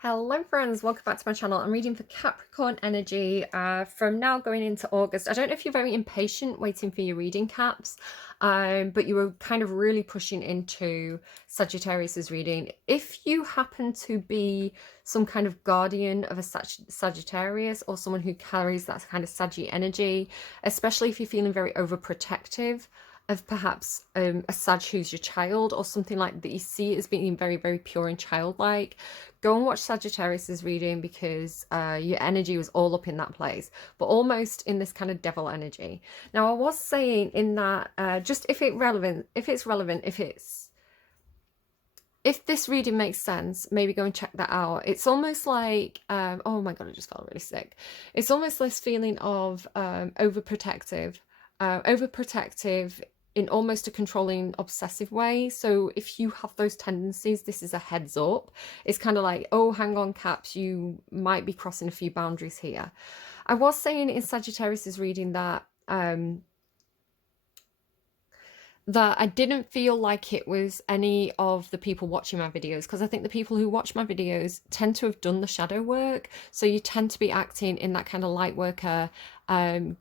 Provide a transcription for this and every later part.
Hello friends, welcome back to my channel. I'm reading for Capricorn energy from now going into August. I don't know if you're very impatient waiting for your reading, Caps, but you were kind of really pushing into Sagittarius's reading. If you happen to be some kind of guardian of a Sagittarius or someone who carries that kind of Saggy energy, especially if you're feeling very overprotective of perhaps a Sag who's your child or something like that, you see it as being very, very pure and childlike, go and watch Sagittarius's reading because your energy was all up in that place, but almost in this kind of devil energy. Now, I was saying in that just if it's relevant, if this reading makes sense, maybe go and check that out. It's almost like, oh my God, I just felt really sick. It's almost this feeling of overprotective in almost a controlling, obsessive way. So if you have those tendencies, this is a heads up. It's kind of like, oh, hang on, Caps, you might be crossing a few boundaries here. I was saying in Sagittarius's reading that I didn't feel like it was any of the people watching my videos, because I think the people who watch my videos tend to have done the shadow work. So you tend to be acting in that kind of light worker,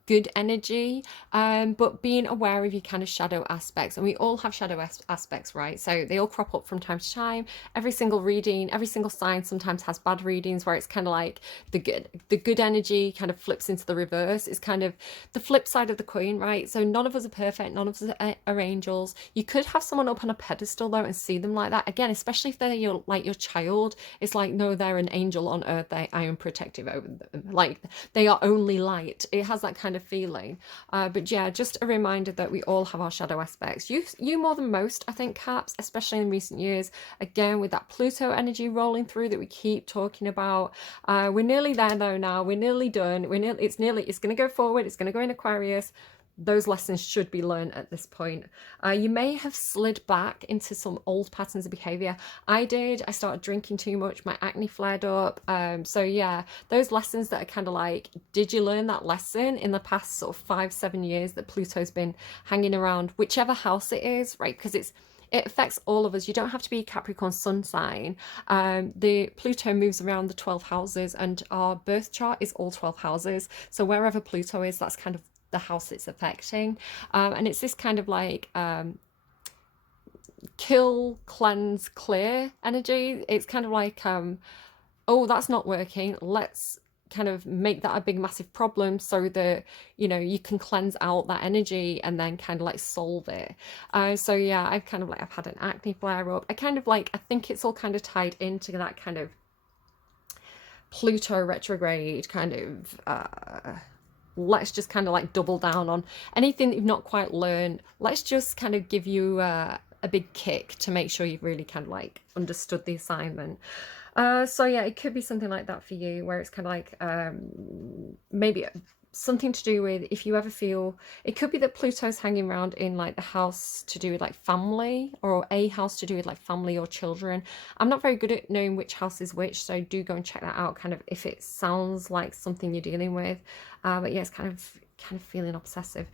good energy, but being aware of your kind of shadow aspects. And we all have shadow aspects, right? So they all crop up from time to time. Every single reading, every single sign sometimes has bad readings where it's kind of like the good energy kind of flips into the reverse. It's kind of the flip side of the coin, right? So none of us are perfect. None of us are angels. You could have someone up on a pedestal though and see them like that. Again, especially if they're your child, it's like, no, they're an angel on earth. I am protective over them. Like, they are only light. It has that kind of feeling. But yeah, just a reminder that we all have our shadow aspects. You more than most, I think, Caps, especially in recent years. Again, with that Pluto energy rolling through that we keep talking about. We're nearly there though now. We're nearly done. It's going to go forward. It's going to go in Aquarius. Those lessons should be learned at this point. You may have slid back into some old patterns of behavior. I did. I started drinking too much. My acne flared up. So yeah, those lessons that are kind of like, did you learn that lesson in the past sort of 5-7 years that Pluto's been hanging around, whichever house it is, right? Because it affects all of us. You don't have to be Capricorn sun sign. The Pluto moves around the 12 houses, and our birth chart is all 12 houses. So wherever Pluto is, that's kind of the house it's affecting. And it's this kind of like kill, cleanse, clear energy. It's kind of like, oh, that's not working. Let's kind of make that a big massive problem so that, you know, you can cleanse out that energy and then kind of like solve it. So yeah, I've had an acne flare up. I think it's all kind of tied into that kind of Pluto retrograde kind of let's just kind of like double down on anything that you've not quite learned. Let's just kind of give you a big kick to make sure you've really kind of like understood the assignment. So yeah, it could be something like that for you, where it's kind of like maybe something to do with, if you ever feel, it could be that Pluto's hanging around in like the house to do with like family, or a house to do with like family or children. I'm not very good at knowing which house is which, so do go and check that out, kind of if it sounds like something you're dealing with. But yeah, it's kind of feeling obsessive.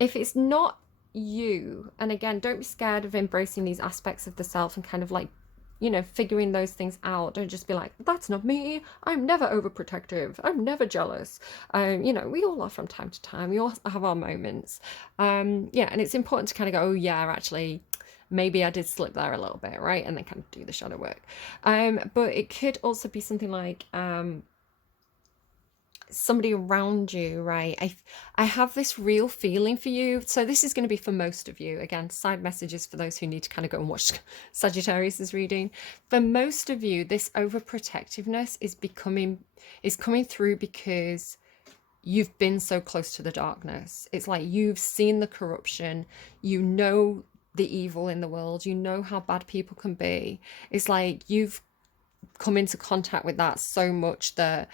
If it's not you, and again, don't be scared of embracing these aspects of the self and kind of like, you know, figuring those things out. Don't just be like, that's not me. I'm never overprotective. I'm never jealous. You know, we all are from time to time. We all have our moments. Yeah, and it's important to kind of go, oh yeah, actually, maybe I did slip there a little bit, right? And then kind of do the shadow work. But it could also be something like, somebody around you, right? I have this real feeling for you. So this is going to be for most of you. Again, side messages for those who need to kind of go and watch Sagittarius's reading. For most of you, this overprotectiveness is coming through because you've been so close to the darkness. It's like you've seen the corruption, you know the evil in the world, you know how bad people can be. It's like you've come into contact with that so much that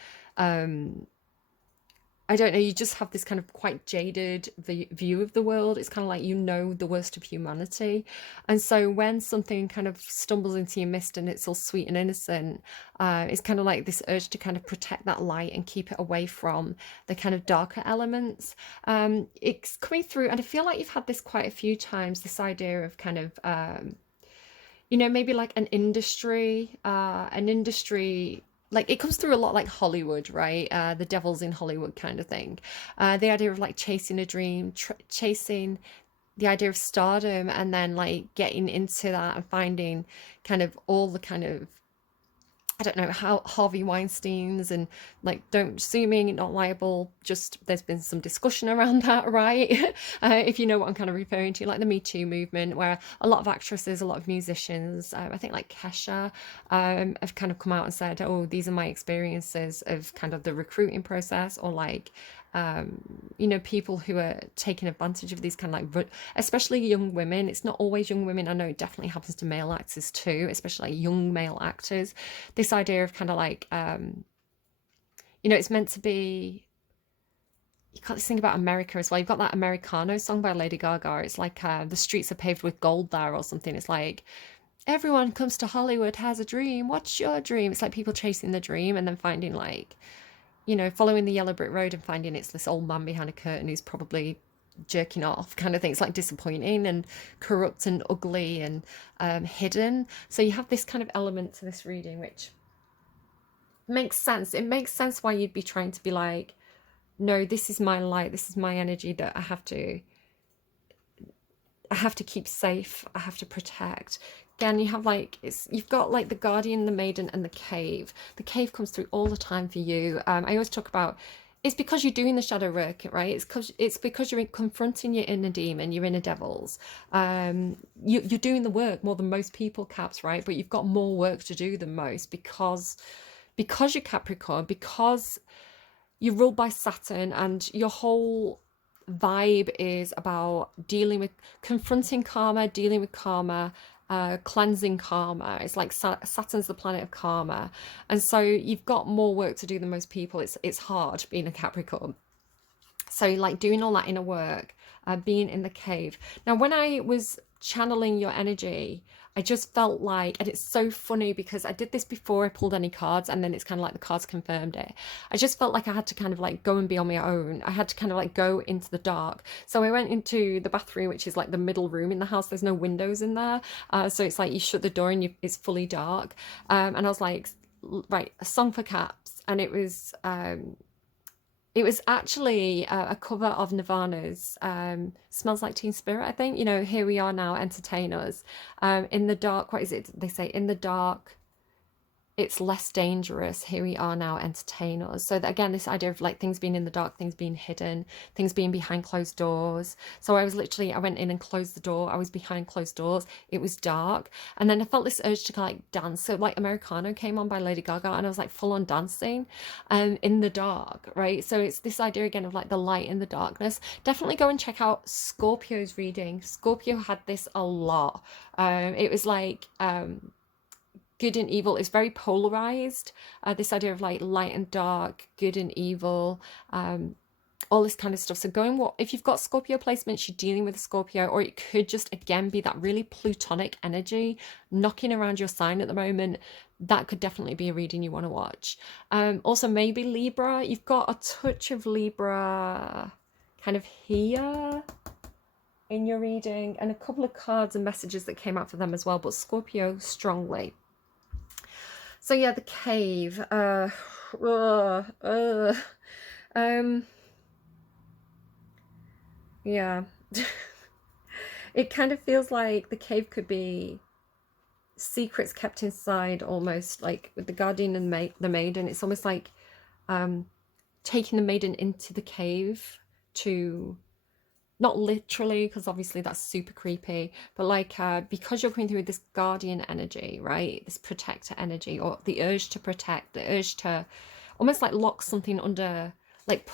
I don't know, you just have this kind of quite jaded view of the world. It's kind of like, you know, the worst of humanity. And so when something kind of stumbles into your midst and it's all sweet and innocent, it's kind of like this urge to kind of protect that light and keep it away from the kind of darker elements. It's coming through, and I feel like you've had this quite a few times, this idea of kind of, you know, maybe like an industry like it comes through a lot like Hollywood, right? The devil's in Hollywood kind of thing. The idea of like chasing a dream, chasing the idea of stardom, and then like getting into that and finding kind of all the kind of, I don't know, how Harvey Weinstein's, and like, don't sue me, not liable. Just there's been some discussion around that, right? If you know what I'm kind of referring to, like the Me Too movement, where a lot of actresses, a lot of musicians, I think like Kesha, have kind of come out and said, "Oh, these are my experiences of kind of the recruiting process," or like, people who are taking advantage of these kind of like, especially young women. It's not always young women. I know it definitely happens to male actors too, especially like young male actors. This idea of kind of like, it's meant to be. You can't think about America as well. You've got that Americano song by Lady Gaga. It's like, the streets are paved with gold there or something. It's like, everyone comes to Hollywood, has a dream. What's your dream? It's like people chasing the dream and then finding like, following the yellow brick road and finding it's this old man behind a curtain who's probably jerking off kind of thing. It's like disappointing and corrupt and ugly and, hidden. So you have this kind of element to this reading, which makes sense. It makes sense why you'd be trying to be like, no, this is my light, this is my energy that I have to keep safe, I have to protect. Again, you have like, you've got like the guardian, the maiden, and the cave. The cave comes through all the time for you. I always talk about, it's because you're doing the shadow work, right? It's because you're confronting your inner demon, your inner devils. You're doing the work more than most people, Caps, right? But you've got more work to do than most because you're Capricorn, because you're ruled by Saturn, and your whole vibe is about dealing with, confronting karma, dealing with karma, cleansing karma. It's like Saturn's the planet of karma, and so you've got more work to do than most people. It's hard being a Capricorn. So like doing all that inner work, being in the cave. Now, when I was channeling your energy, I just felt like, and it's so funny because I did this before I pulled any cards, and then it's kind of like the cards confirmed it. I just felt like I had to kind of like go and be on my own. I had to kind of like go into the dark. So I went into the bathroom, which is like the middle room in the house. There's no windows in there. So it's like you shut the door and it's fully dark. And I was like, right, a song for Caps. And it was actually a cover of Nirvana's, Smells Like Teen Spirit, I think. Here we are now, entertain us. In the dark, what is it? They say, in the dark, it's less dangerous. Here we are now, entertain us. So that, again, this idea of like things being in the dark, things being hidden, things being behind closed doors. So I went in and closed the door. I was behind closed doors. It was dark. And then I felt this urge to like dance. So like Americano came on by Lady Gaga, and I was like full on dancing, in the dark, right? So it's this idea again of like the light in the darkness. Definitely go and check out Scorpio's reading. Scorpio had this a lot. It was like, good and evil is very polarized. This idea of like light and dark, good and evil, all this kind of stuff. So if you've got Scorpio placements, you're dealing with a Scorpio, or it could just again be that really plutonic energy knocking around your sign at the moment. That could definitely be a reading you want to watch. Also maybe Libra. You've got a touch of Libra kind of here in your reading, and a couple of cards and messages that came out for them as well, but Scorpio strongly. So yeah, the cave. Yeah. It kind of feels like the cave could be secrets kept inside, almost like with the guardian and the maiden. It's almost like, taking the maiden into the cave to, not literally, because obviously that's super creepy, but like, because you're going through this guardian energy, right? This protector energy, or the urge to protect, the urge to almost like lock something under, like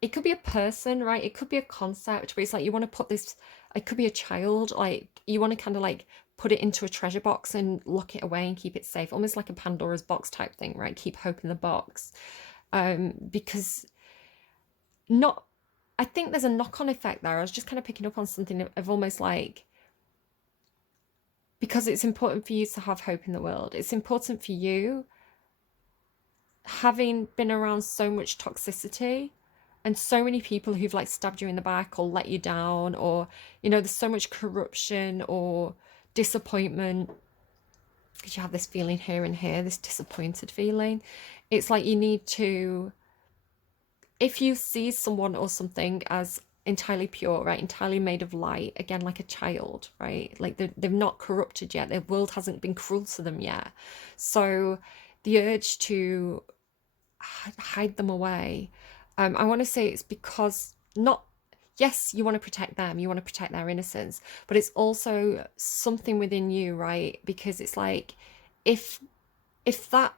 it could be a person, right? It could be a concept, but it's like you want to put this, it could be a child, like you want to kind of like put it into a treasure box and lock it away and keep it safe, almost like a Pandora's box type thing, right? Keep hope in the box. Because not, I think there's a knock-on effect there. I was just kind of picking up on something of almost like, because it's important for you to have hope in the world. It's important for you, having been around so much toxicity and so many people who've like stabbed you in the back or let you down, or, there's so much corruption or disappointment. because you have this feeling here and here, this disappointed feeling. It's like you need to, if you see someone or something as entirely pure, right, entirely made of light, again, like a child, right, like they've not corrupted yet, their world hasn't been cruel to them yet, so the urge to hide them away, I want to say it's because, not, yes, you want to protect them, you want to protect their innocence, but it's also something within you, right, because it's like, if that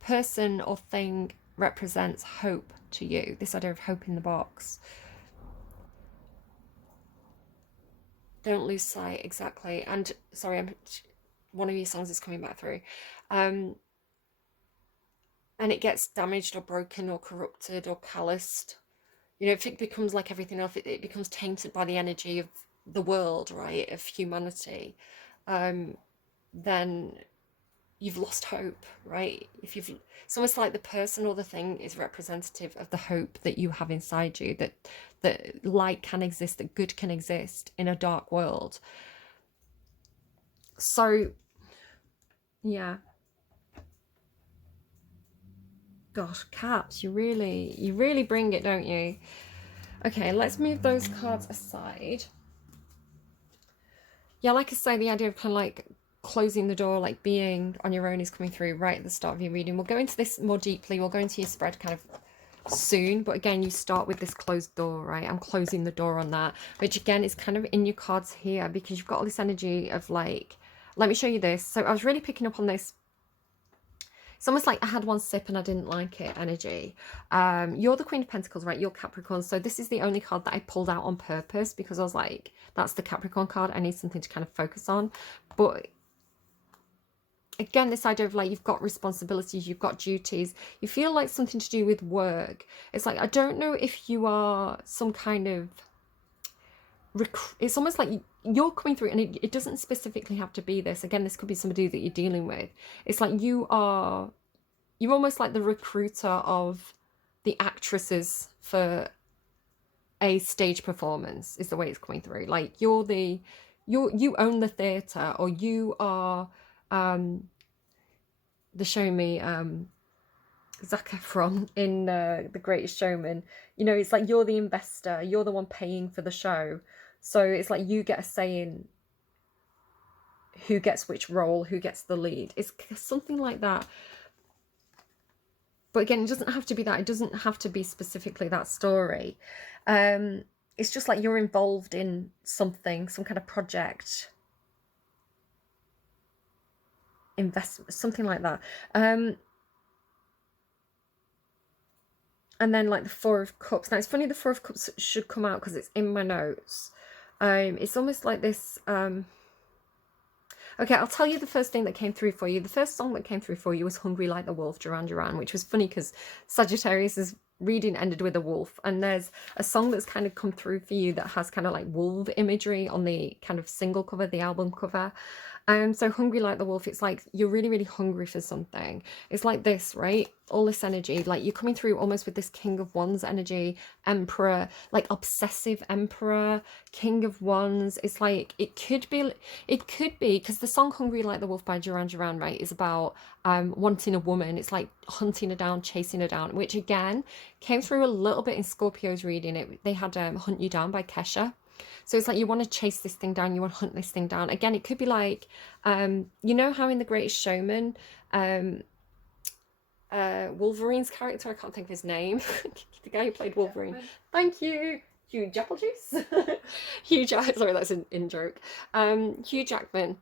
person or thing represents hope to you, this idea of hope in the box, don't lose sight, exactly. And sorry, one of your songs is coming back through, um and it gets damaged or broken or corrupted or calloused, if it becomes like everything else, it becomes tainted by the energy of the world, right, of humanity, um then you've lost hope, right? If you've, it's almost like the person or the thing is representative of the hope that you have inside you, that light can exist, that good can exist in a dark world. So yeah, gosh, Caps, you really bring it, don't you? Okay, let's move those cards aside. Yeah, like I say, the idea of kind of like closing the door, like being on your own, is coming through right at the start of your reading. We'll go into this more deeply. We'll go into your spread kind of soon, but again, you start with this closed door, right? I'm closing the door on that, which again is kind of in your cards here, because you've got all this energy of like, let me show you this. So I was really picking up on this. It's almost like I had one sip and I didn't like it energy. You're the Queen of Pentacles, right? You're Capricorn. So this is the only card that I pulled out on purpose, because I was like, that's the Capricorn card. I need something to kind of focus on. But again, this idea of like, you've got responsibilities, you've got duties, you feel like something to do with work. It's like, I don't know if you are some kind of, it's almost like you're coming through, and it doesn't specifically have to be this. Again, this could be somebody that you're dealing with. It's like you're almost like the recruiter of the actresses for a stage performance, is the way it's coming through. Like you own the theatre, or you are the show me Zac Efron in The Greatest Showman. It's like you're the investor, you're the one paying for the show. So it's like you get a say in who gets which role, who gets the lead. It's something like that. But again, it doesn't have to be that. It doesn't have to be specifically that story. It's just like you're involved in something, some kind of project, investment, something like that. And then like the Four of Cups. Now it's funny the Four of Cups should come out because it's in my notes. It's almost like this. Okay, I'll tell you the first thing that came through for you. The first song that came through for you was Hungry Like the Wolf, Duran Duran, which was funny because Sagittarius's reading ended with a wolf, and there's a song that's kind of come through for you that has kind of like wolf imagery on the kind of single cover, the album cover. So Hungry Like the Wolf, it's like you're really, really hungry for something. It's like this, right? All this energy, like you're coming through almost with this King of Wands energy, Emperor, like obsessive Emperor, King of Wands. It's like, it could be, because the song Hungry Like the Wolf by Duran Duran, right, is about wanting a woman. It's like hunting her down, chasing her down, which again came through a little bit in Scorpio's reading. They had Hunt You Down by Kesha. So it's like you want to chase this thing down, you want to hunt this thing down. Again, it could be like, you know how in The Greatest Showman, Wolverine's character, I can't think of his name, the guy who played Wolverine. Thank you. Hugh Jackman. Sorry, that's an in joke. Hugh Jackman.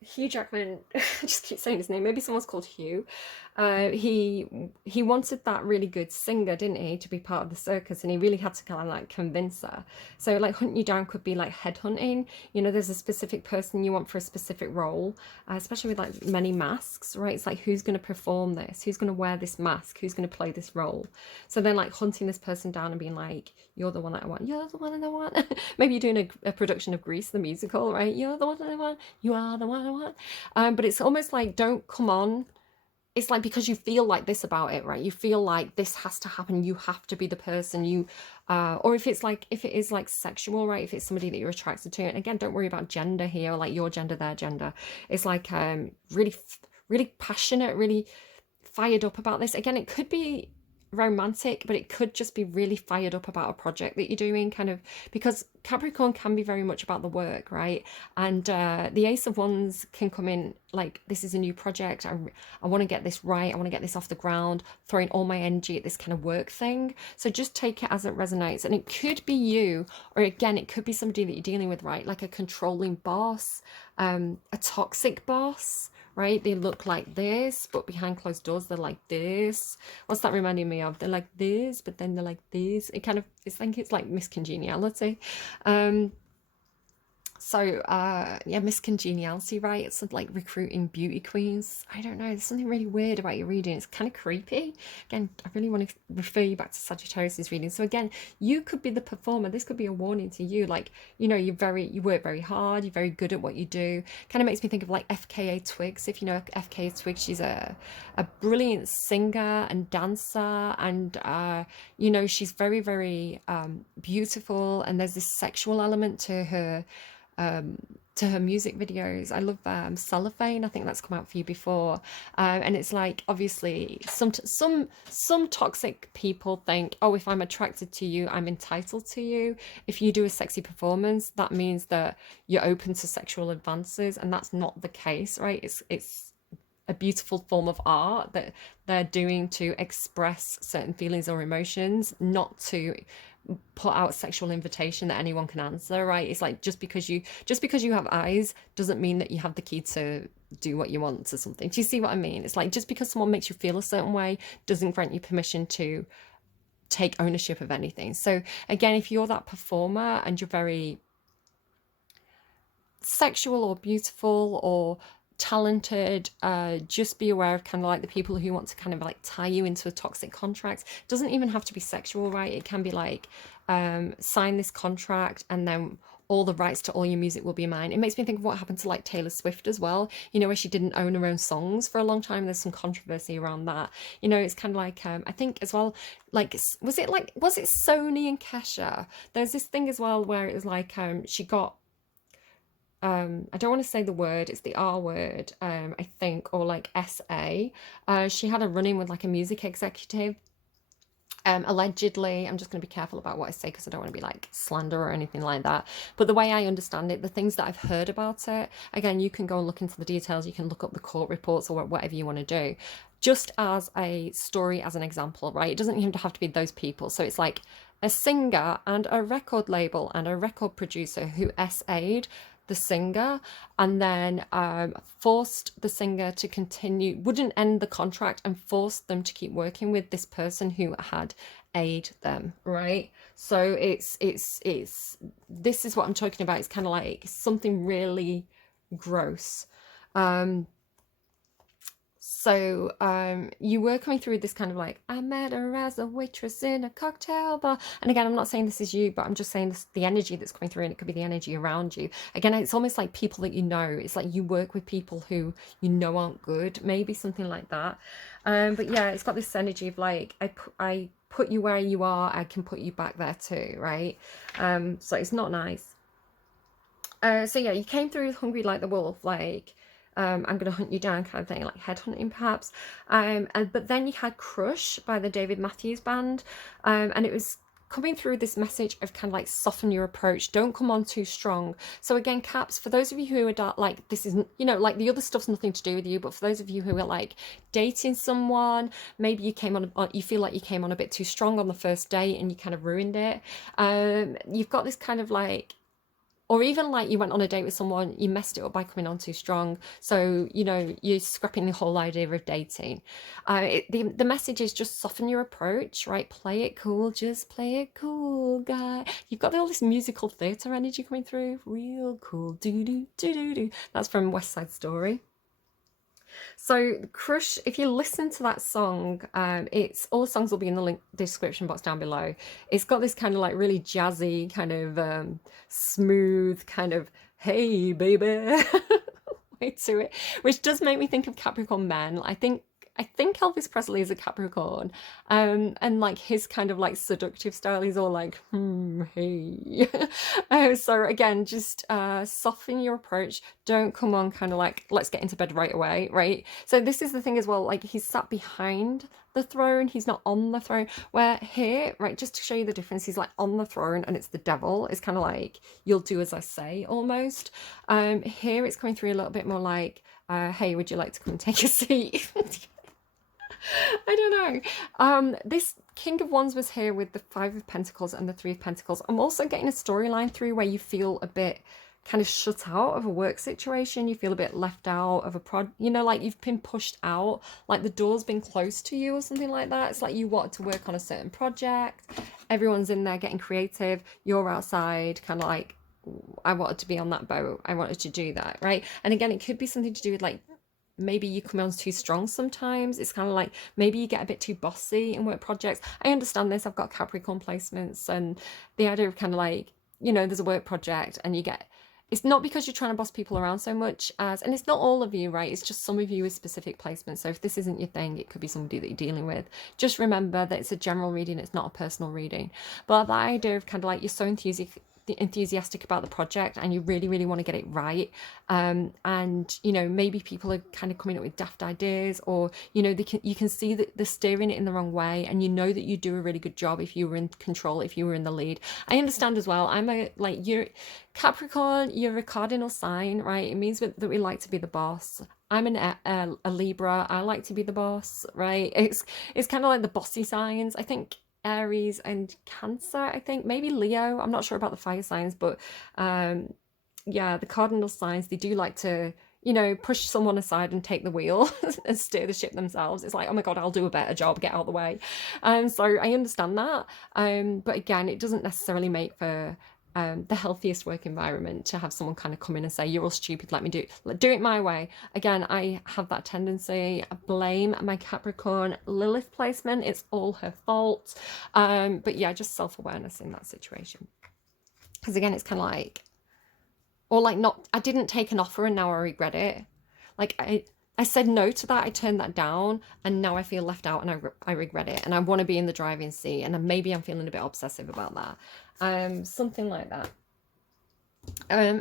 Hugh Jackman, I just keep saying his name, maybe someone's called Hugh. He wanted that really good singer, didn't he, to be part of the circus, and he really had to kind of like convince her. So like Hunt You Down could be like headhunting. There's a specific person you want for a specific role, especially with like many masks, right? It's like, who's going to perform this? Who's going to wear this mask? Who's going to play this role? So then like hunting this person down and being like, you're the one that I want. You're the one that I want. Maybe you're doing a production of Grease, the musical, right? You're the one that I want. You are the one I want. But it's almost like, don't come on it's like because you feel like this about it, right? You feel like this has to happen. You have to be the person you, or if it's like, if it is like sexual, right? If it's somebody that you're attracted to, and again, don't worry about gender here, like your gender, their gender. It's like really, really passionate, really fired up about this. Again, it could be romantic, but it could just be really fired up about a project that you're doing, kind of, because Capricorn can be very much about the work, right? And the Ace of Wands can come in like, this is a new project. I want to get this right. I want to get this off the ground, throwing all my energy at this kind of work thing. So just take it as it resonates. And it could be you, or again, it could be somebody that you're dealing with, right? Like a controlling boss, a toxic boss, right? They look like this, but behind closed doors, they're like this. What's that reminding me of? They're like this, but then they're like this. It kind of, it's like, it's like miscongeniality. Yeah, miscongeniality, right? It's like recruiting beauty queens. I don't know, there's something really weird about your reading. It's kind of creepy. Again, I really want to refer you back to Sagittarius's reading. So again, you could be the performer. This could be a warning to you. Like, you know, you work very hard. You're very good at what you do. Kind of makes me think of like FKA Twigs. If you know FKA Twigs, she's a brilliant singer and dancer, and you know, she's very, very beautiful, and there's this sexual element to her music videos. I love Cellophane. I think that's come out for you before, and it's like, obviously some toxic people think, oh, if I'm attracted to you, I'm entitled to you. If you do a sexy performance, that means that you're open to sexual advances, and that's not the case, right? It's a beautiful form of art that they're doing to express certain feelings or emotions, not to put out sexual invitation that anyone can answer, right? It's like, just because you have eyes doesn't mean that you have the key to do what you want to something. Do you see what I mean? It's like, just because someone makes you feel a certain way doesn't grant you permission to take ownership of anything. So again, if you're that performer and you're very sexual or beautiful or talented, just be aware of kind of like the people who want to kind of like tie you into a toxic contract. It doesn't even have to be sexual, right? It can be like, sign this contract and then all the rights to all your music will be mine. It makes me think of what happened to like Taylor Swift as well, you know, where she didn't own her own songs for a long time. There's some controversy around that, you know. It's kind of like, I think as well, like, was it Sony and Kesha? There's this thing as well where it was like, she got, I don't want to say the word, it's the R word, I think, or like SA. She had a run-in with like a music executive, allegedly. I'm just going to be careful about what I say because I don't want to be like slander or anything like that. But the way I understand it, the things that I've heard about it, again, you can go and look into the details, you can look up the court reports or whatever you want to do. Just as a story, as an example, right? It doesn't even have to be those people. So it's like a singer and a record label and a record producer who SA'd the singer, and then forced the singer to continue, wouldn't end the contract, and forced them to keep working with this person who had aid them, right? So it's this is what I'm talking about. It's kind of like something really gross. So you were coming through this kind of like, I met her as a waitress in a cocktail bar. And again, I'm not saying this is you, but I'm just saying this, the energy that's coming through, and it could be the energy around you. Again, it's almost like people that you know. It's like you work with people who you know aren't good, maybe something like that. But yeah, it's got this energy of like, I put you where you are, I can put you back there too, right? So it's not nice. So yeah, you came through hungry like the wolf, like, I'm gonna hunt you down kind of thing, like headhunting perhaps. But then you had Crush by the David Matthews Band, and it was coming through this message of kind of like, soften your approach, don't come on too strong. So again, Caps, for those of you who are like, this isn't, you know, like the other stuff's nothing to do with you, but for those of you who are like dating someone, maybe you came on, you feel like you came on a bit too strong on the first date and you kind of ruined it. You've got this kind of like, or even like you went on a date with someone, you messed it up by coming on too strong. So, you know, you're scrapping the whole idea of dating. The message is just soften your approach, right? Play it cool, just play it cool, guy. You've got all this musical theatre energy coming through. Real cool, do-do-do-do-do. That's from West Side Story. So Crush, if you listen to that song, it's, all the songs will be in the link description box down below. It's got this kind of like really jazzy, kind of smooth, kind of, hey baby way to it, which does make me think of Capricorn men. I I think Elvis Presley is a Capricorn, and like his kind of like seductive style, he's all like, hey. So again, just soften your approach. Don't come on kind of like, let's get into bed right away, right? So this is the thing as well, like he's sat behind the throne, he's not on the throne. Where here, right, just to show you the difference, he's like on the throne and it's the devil. It's kind of like, you'll do as I say almost. Here it's coming through a little bit more like, hey, would you like to come and take a seat? I don't know. This King of Wands was here with the Five of Pentacles and the Three of Pentacles. I'm also getting a storyline through where you feel a bit kind of shut out of a work situation. You feel a bit left out of a you know, like you've been pushed out, like the door's been closed to you or something like that. It's like you wanted to work on a certain project. Everyone's in there getting creative. You're outside kind of like, I wanted to be on that boat. I wanted to do that, right? And again, it could be something to do with like, maybe you come on too strong sometimes. It's kind of like maybe you get a bit too bossy in work projects. I understand this. I've got Capricorn placements, and the idea of kind of like, you know, there's a work project and you get, it's not because you're trying to boss people around so much as, and it's not all of you, right? It's just some of you with specific placements. So if this isn't your thing, it could be somebody that you're dealing with. Just remember that it's a general reading. It's not a personal reading. But the idea of kind of like, you're so enthusiastic about the project and you really want to get it right, and you know, maybe people are kind of coming up with daft ideas, or you know, you can see that they're steering it in the wrong way, and you know that you do a really good job if you were in control, if you were in the lead. I understand as well, I'm a, like, you're Capricorn, you're a cardinal sign, right? It means that we like to be the boss. I'm a Libra. I like to be the boss, right? It's kind of like the bossy signs. I think Aries and Cancer, I think maybe Leo, I'm not sure about the fire signs, but yeah, the cardinal signs, they do like to, you know, push someone aside and take the wheel and steer the ship themselves. It's like, oh my god, I'll do a better job, get out of the way. So I understand that, but again, it doesn't necessarily make for the healthiest work environment to have someone kind of come in and say, you're all stupid, let me do it my way. Again, I have that tendency. I blame my Capricorn Lilith placement. It's all her fault. But yeah, just self-awareness in that situation. Because again, it's kind of like, or like, not, I didn't take an offer and now I regret it. Like I said no to that, I turned that down, and now I feel left out and I regret it, and I want to be in the driving seat, and maybe I'm feeling a bit obsessive about that. Something like that.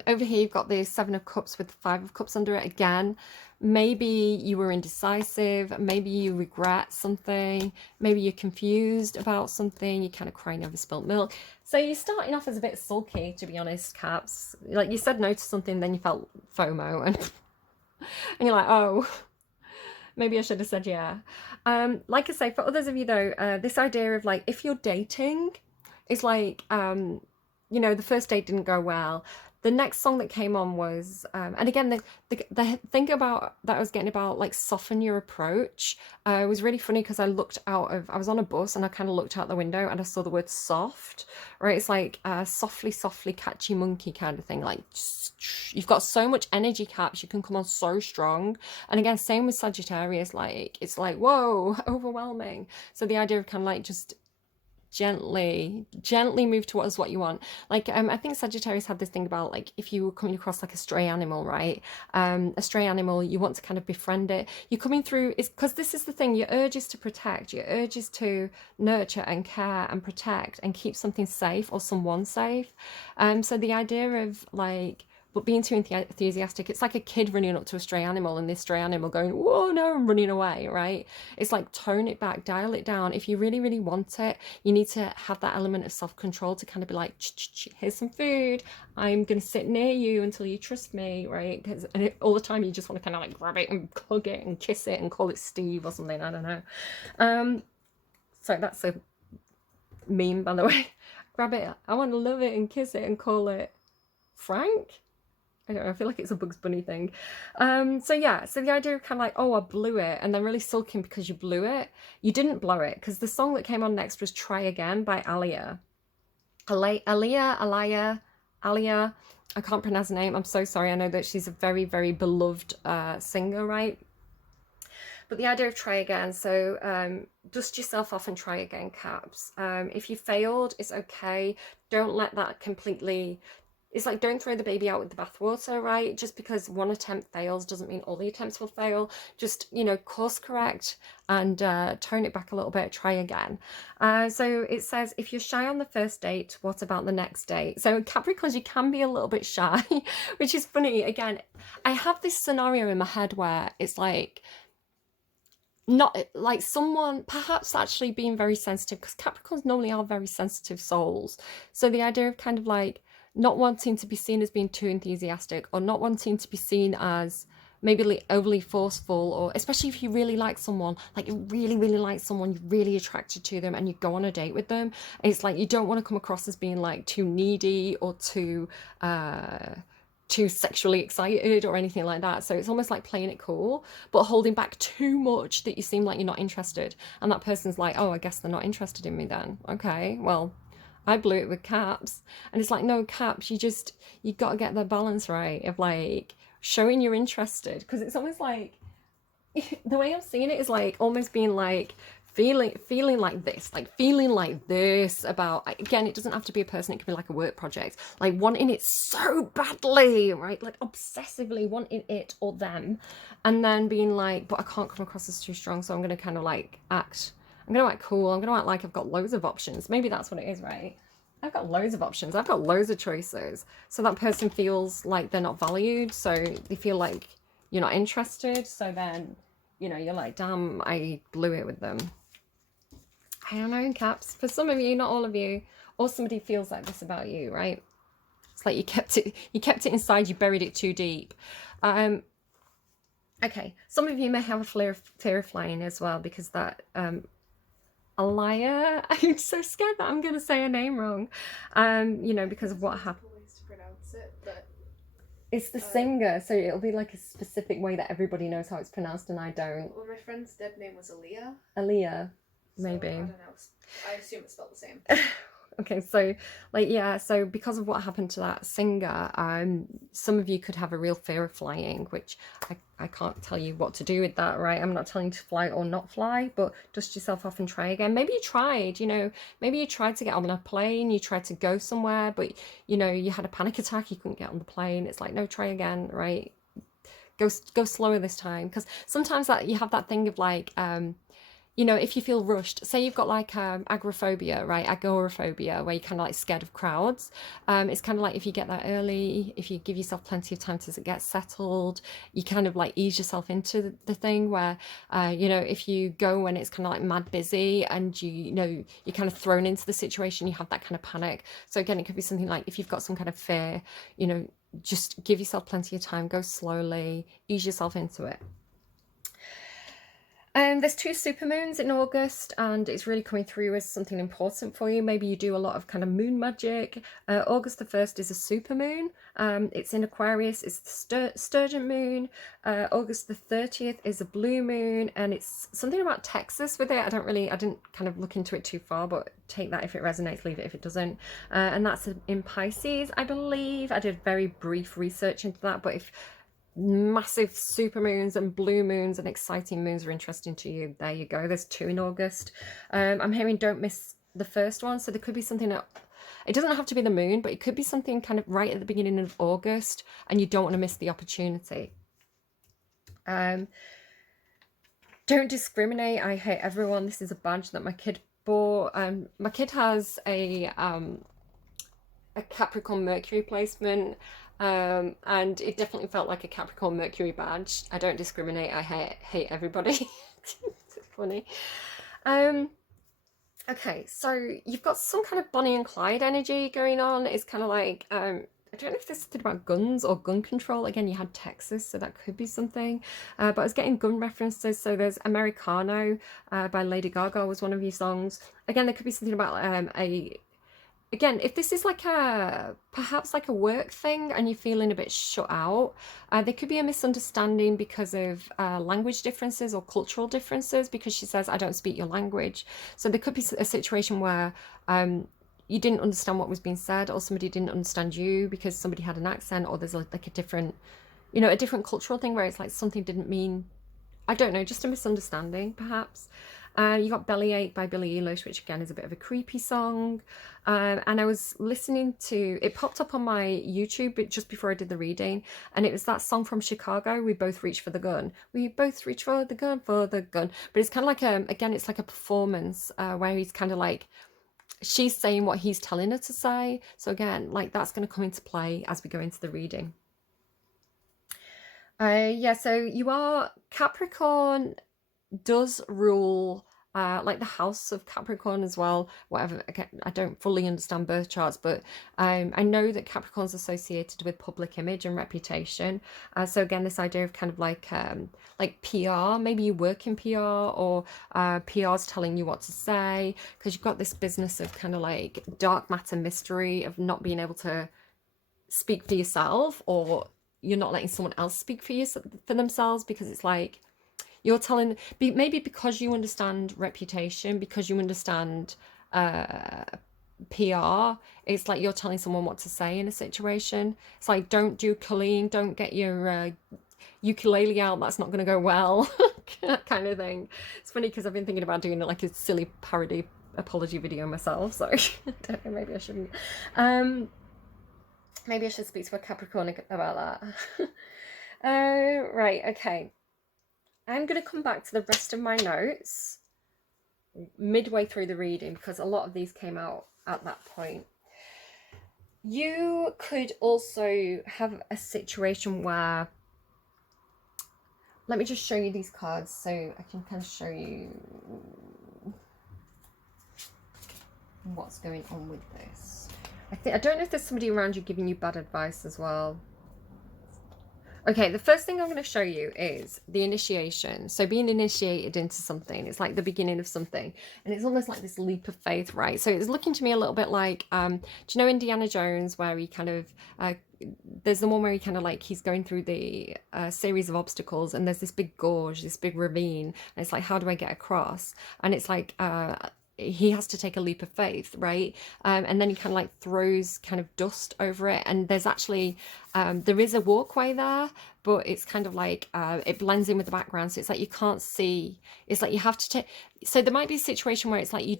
Over here you've got the Seven of Cups with the Five of Cups under it again. Maybe you were indecisive, maybe you regret something, maybe you're confused about something, you're kind of crying over spilt milk. So you're starting off as a bit sulky, to be honest, Caps. Like, you said no to something, then you felt FOMO, and and you're like, oh, maybe I should have said yeah. Like I say, for others of you though, this idea of like, if you're dating, it's like, you know, the first date didn't go well. The next song that came on was, and again, the thing about that I was getting about like soften your approach, was really funny because I was on a bus and I kind of looked out the window and I saw the word soft, right? It's like softly catchy monkey kind of thing. Like, you've got so much energy, Caps, you can come on so strong. And again, same with Sagittarius, like, it's like, whoa, overwhelming. So the idea of kind of like just gently move towards what you want. Like, I think Sagittarius had this thing about like, if you were coming across like a stray animal, right? A stray animal, you want to kind of befriend it. You're coming through, it's because this is the thing, your urge is to protect, your urge is to nurture and care and protect and keep something safe or someone safe. So the idea of like, but being too enthusiastic, it's like a kid running up to a stray animal and this stray animal going, whoa, no, I'm running away, right? It's like, tone it back, dial it down. If you really want it, you need to have that element of self-control to kind of be like, here's some food. I'm going to sit near you until you trust me, right? Because all the time you just want to kind of like grab it and hug it and kiss it and call it Steve or something. I don't know. So that's a meme, by the way. Grab it. I want to love it and kiss it and call it Frank. I don't know, I feel like it's a Bugs Bunny thing. So yeah, so the idea of kind of like, oh, I blew it, and then really sulking because you blew it. You didn't blow it, because the song that came on next was Try Again by Aaliyah. Aaliyah. I can't pronounce her name. I'm so sorry. I know that she's a very beloved singer, right? But the idea of try again, so dust yourself off and try again, Caps. If you failed, it's okay. Don't let that completely it's like, don't throw the baby out with the bathwater, right? Just because one attempt fails doesn't mean all the attempts will fail. Just, you know, course correct and tone it back a little bit, try again. So it says, if you're shy on the first date, what about the next date? So Capricorns, you can be a little bit shy, which is funny. Again, I have this scenario in my head where it's like, not like someone perhaps actually being very sensitive, because Capricorns normally are very sensitive souls. So the idea of kind of like not wanting to be seen as being too enthusiastic, or not wanting to be seen as maybe like overly forceful, or especially if you really like someone, like you really, really like someone, you're really attracted to them and you go on a date with them. And it's like you don't want to come across as being like too needy or too sexually excited or anything like that. So it's almost like playing it cool, but holding back too much that you seem like you're not interested. And that person's like, oh, I guess they're not interested in me then. Okay, well, I blew it with Caps. And it's like, no, Caps, you got to get the balance right of like showing you're interested. Because it's almost like, the way I'm seeing it is like almost being like, feeling like this, like feeling like this about, again, it doesn't have to be a person, it could be like a work project, like wanting it so badly, right, like obsessively wanting it or them, and then being like, but I can't come across as too strong, so I'm gonna kind of like I'm gonna act cool, I'm gonna act like I've got loads of options. Maybe that's what it is, right? I've got loads of options, I've got loads of choices, so that person feels like they're not valued, so they feel like you're not interested, so then, you know, you're like, damn, I blew it with them. I don't know, Caps. For some of you, not all of you, or somebody feels like this about you, right? It's like you kept it inside, you buried it too deep. Okay, some of you may have a fear of flying as well, because that Aaliyah, I'm so scared that I'm going to say her name wrong. You know, because of what happened. Ways to pronounce it, but it's the singer, so it'll be like a specific way that everybody knows how it's pronounced, and I don't. Well, my friend's dead name was Aaliyah. Aaliyah. Maybe. So, I don't know. I assume it's spelled the same. Okay, so like, yeah, so because of what happened to that singer, some of you could have a real fear of flying, which I can't tell you what to do with that, right? I'm not telling you to fly or not fly, but dust yourself off and try again. Maybe you tried, you know, maybe you tried to get on a plane, you tried to go somewhere, but you know, you had a panic attack, you couldn't get on the plane. It's like, no, try again, right? Go slower this time, because sometimes that you have that thing of like, you know, if you feel rushed, say you've got like agoraphobia, right? Agoraphobia, where you're kind of like scared of crowds. It's kind of like if you get there early, if you give yourself plenty of time to get settled, you kind of like ease yourself into the thing where, you know, if you go when it's kind of like mad busy and you know, you're kind of thrown into the situation, you have that kind of panic. So again, it could be something like if you've got some kind of fear, you know, just give yourself plenty of time, go slowly, ease yourself into it. There's 2 supermoons in August, and it's really coming through as something important for you. Maybe you do a lot of kind of moon magic. August the 1st is a supermoon. It's in Aquarius. It's the Sturgeon moon. August the 30th is a blue moon, and it's something about Texas with it. I didn't kind of look into it too far, but take that if it resonates, leave it if it doesn't. And that's in Pisces, I believe. I did very brief research into that, but if massive super moons and blue moons and exciting moons are interesting to you, there you go. There's 2 in August. I'm hearing don't miss the first one, so there could be something that, it doesn't have to be the moon, but it could be something kind of right at the beginning of August, and you don't want to miss the opportunity. Don't discriminate. I hate everyone. This is a badge that my kid bought. My kid has a Capricorn Mercury placement, and it definitely felt like a Capricorn Mercury badge. I don't discriminate. I hate everybody. It's funny. Okay, so you've got some kind of Bonnie and Clyde energy going on. It's kind of like, I don't know if this is something about guns or gun control. Again, you had Texas, so that could be something. But I was getting gun references. So there's Americano by Lady Gaga was one of your songs. Again, there could be something about again, if this is like perhaps like a work thing and you're feeling a bit shut out, there could be a misunderstanding because of language differences or cultural differences, because she says, I don't speak your language. So there could be a situation where you didn't understand what was being said, or somebody didn't understand you because somebody had an accent, or there's like a different, you know, a different cultural thing where it's like something didn't mean, I don't know, just a misunderstanding perhaps. You got Bellyache by Billie Eilish, which again is a bit of a creepy song. And I was listening to, it popped up on my YouTube but just before I did the reading, and it was that song from Chicago, We Both Reach for the Gun. We both reach for the gun, for the gun. But it's kind of like, again, it's like a performance where he's kind of like, she's saying what he's telling her to say. So again, like that's going to come into play as we go into the reading. Yeah, so you are Capricorn does rule like the house of Capricorn as well. Whatever, I don't fully understand birth charts, but I know that Capricorn's associated with public image and reputation. So again, this idea of kind of like PR, maybe you work in PR, or PR's telling you what to say, because you've got this business of kind of like dark matter mystery of not being able to speak for yourself, or you're not letting someone else speak for you, for themselves, because it's like you're telling, maybe because you understand reputation, because you understand PR, it's like you're telling someone what to say in a situation. It's like, don't do Colleen, don't get your ukulele out, that's not going to go well, kind of thing. It's funny because I've been thinking about doing like a silly parody apology video myself, so I don't know, maybe I shouldn't. Maybe I should speak to a Capricorn about that. Right, okay. I'm going to come back to the rest of my notes midway through the reading, because a lot of these came out at that point. You could also have a situation where, let me just show you these cards so I can kind of show you what's going on with this. I don't know if there's somebody around you giving you bad advice as well. Okay, the first thing I'm going to show you is the initiation. So being initiated into something, it's like the beginning of something. And it's almost like this leap of faith, right? So it's looking to me a little bit like, do you know Indiana Jones, where he kind of, there's the one where he kind of like, he's going through the series of obstacles, and there's this big gorge, this big ravine. And it's like, how do I get across? And it's like, he has to take a leap of faith, right? And then he kind of like throws kind of dust over it, and there's actually there is a walkway there, but it's kind of like it blends in with the background, so it's like you can't see. It's like you have to take, so there might be a situation where it's like you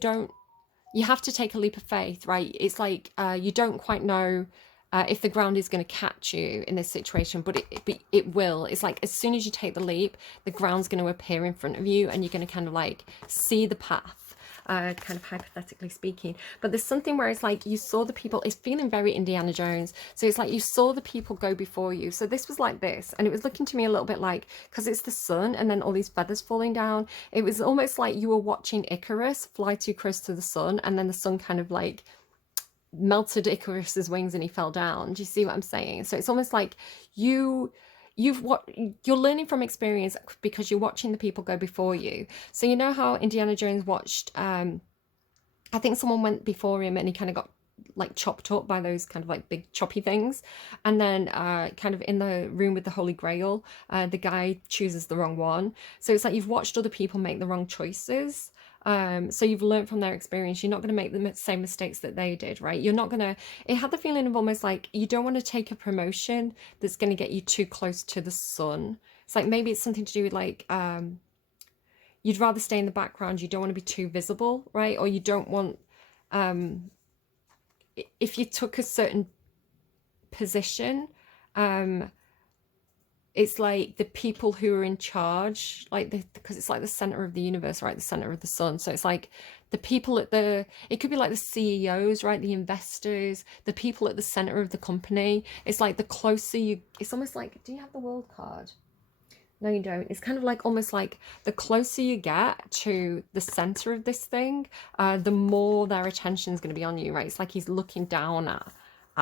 have to take a leap of faith, right? It's like you don't quite know if the ground is going to catch you in this situation, but it will. It's like as soon as you take the leap, the ground's going to appear in front of you, and you're going to kind of like see the path. Kind of hypothetically speaking, but there's something where it's like you saw the people, it's feeling very Indiana Jones, so it's like you saw the people go before you. So this was like this, and it was looking to me a little bit like, because it's the sun and then all these feathers falling down, it was almost like you were watching Icarus fly too close to the sun, and then the sun kind of like melted Icarus's wings and he fell down. Do you see what I'm saying? So it's almost like you're learning from experience because you're watching the people go before you. So you know how Indiana Jones watched, I think someone went before him and he kind of got like chopped up by those kind of like big choppy things, and then kind of in the room with the Holy Grail, the guy chooses the wrong one. So it's like you've watched other people make the wrong choices. So you've learned from their experience. You're not going to make the same mistakes that they did, right? You're not going to, it had the feeling of almost like you don't want to take a promotion that's going to get you too close to the sun. It's like maybe it's something to do with like, you'd rather stay in the background. You don't want to be too visible, right? Or you don't want, if you took a certain position, it's like the people who are in charge, like because it's like the center of the universe, right? The center of the sun. So it's like the people at it could be like the CEOs, right? The investors, the people at the center of the company. It's like the closer it's almost like, do you have the world card? No, you don't. It's kind of like almost like the closer you get to the center of this thing, the more their attention is going to be on you, right? It's like he's looking down at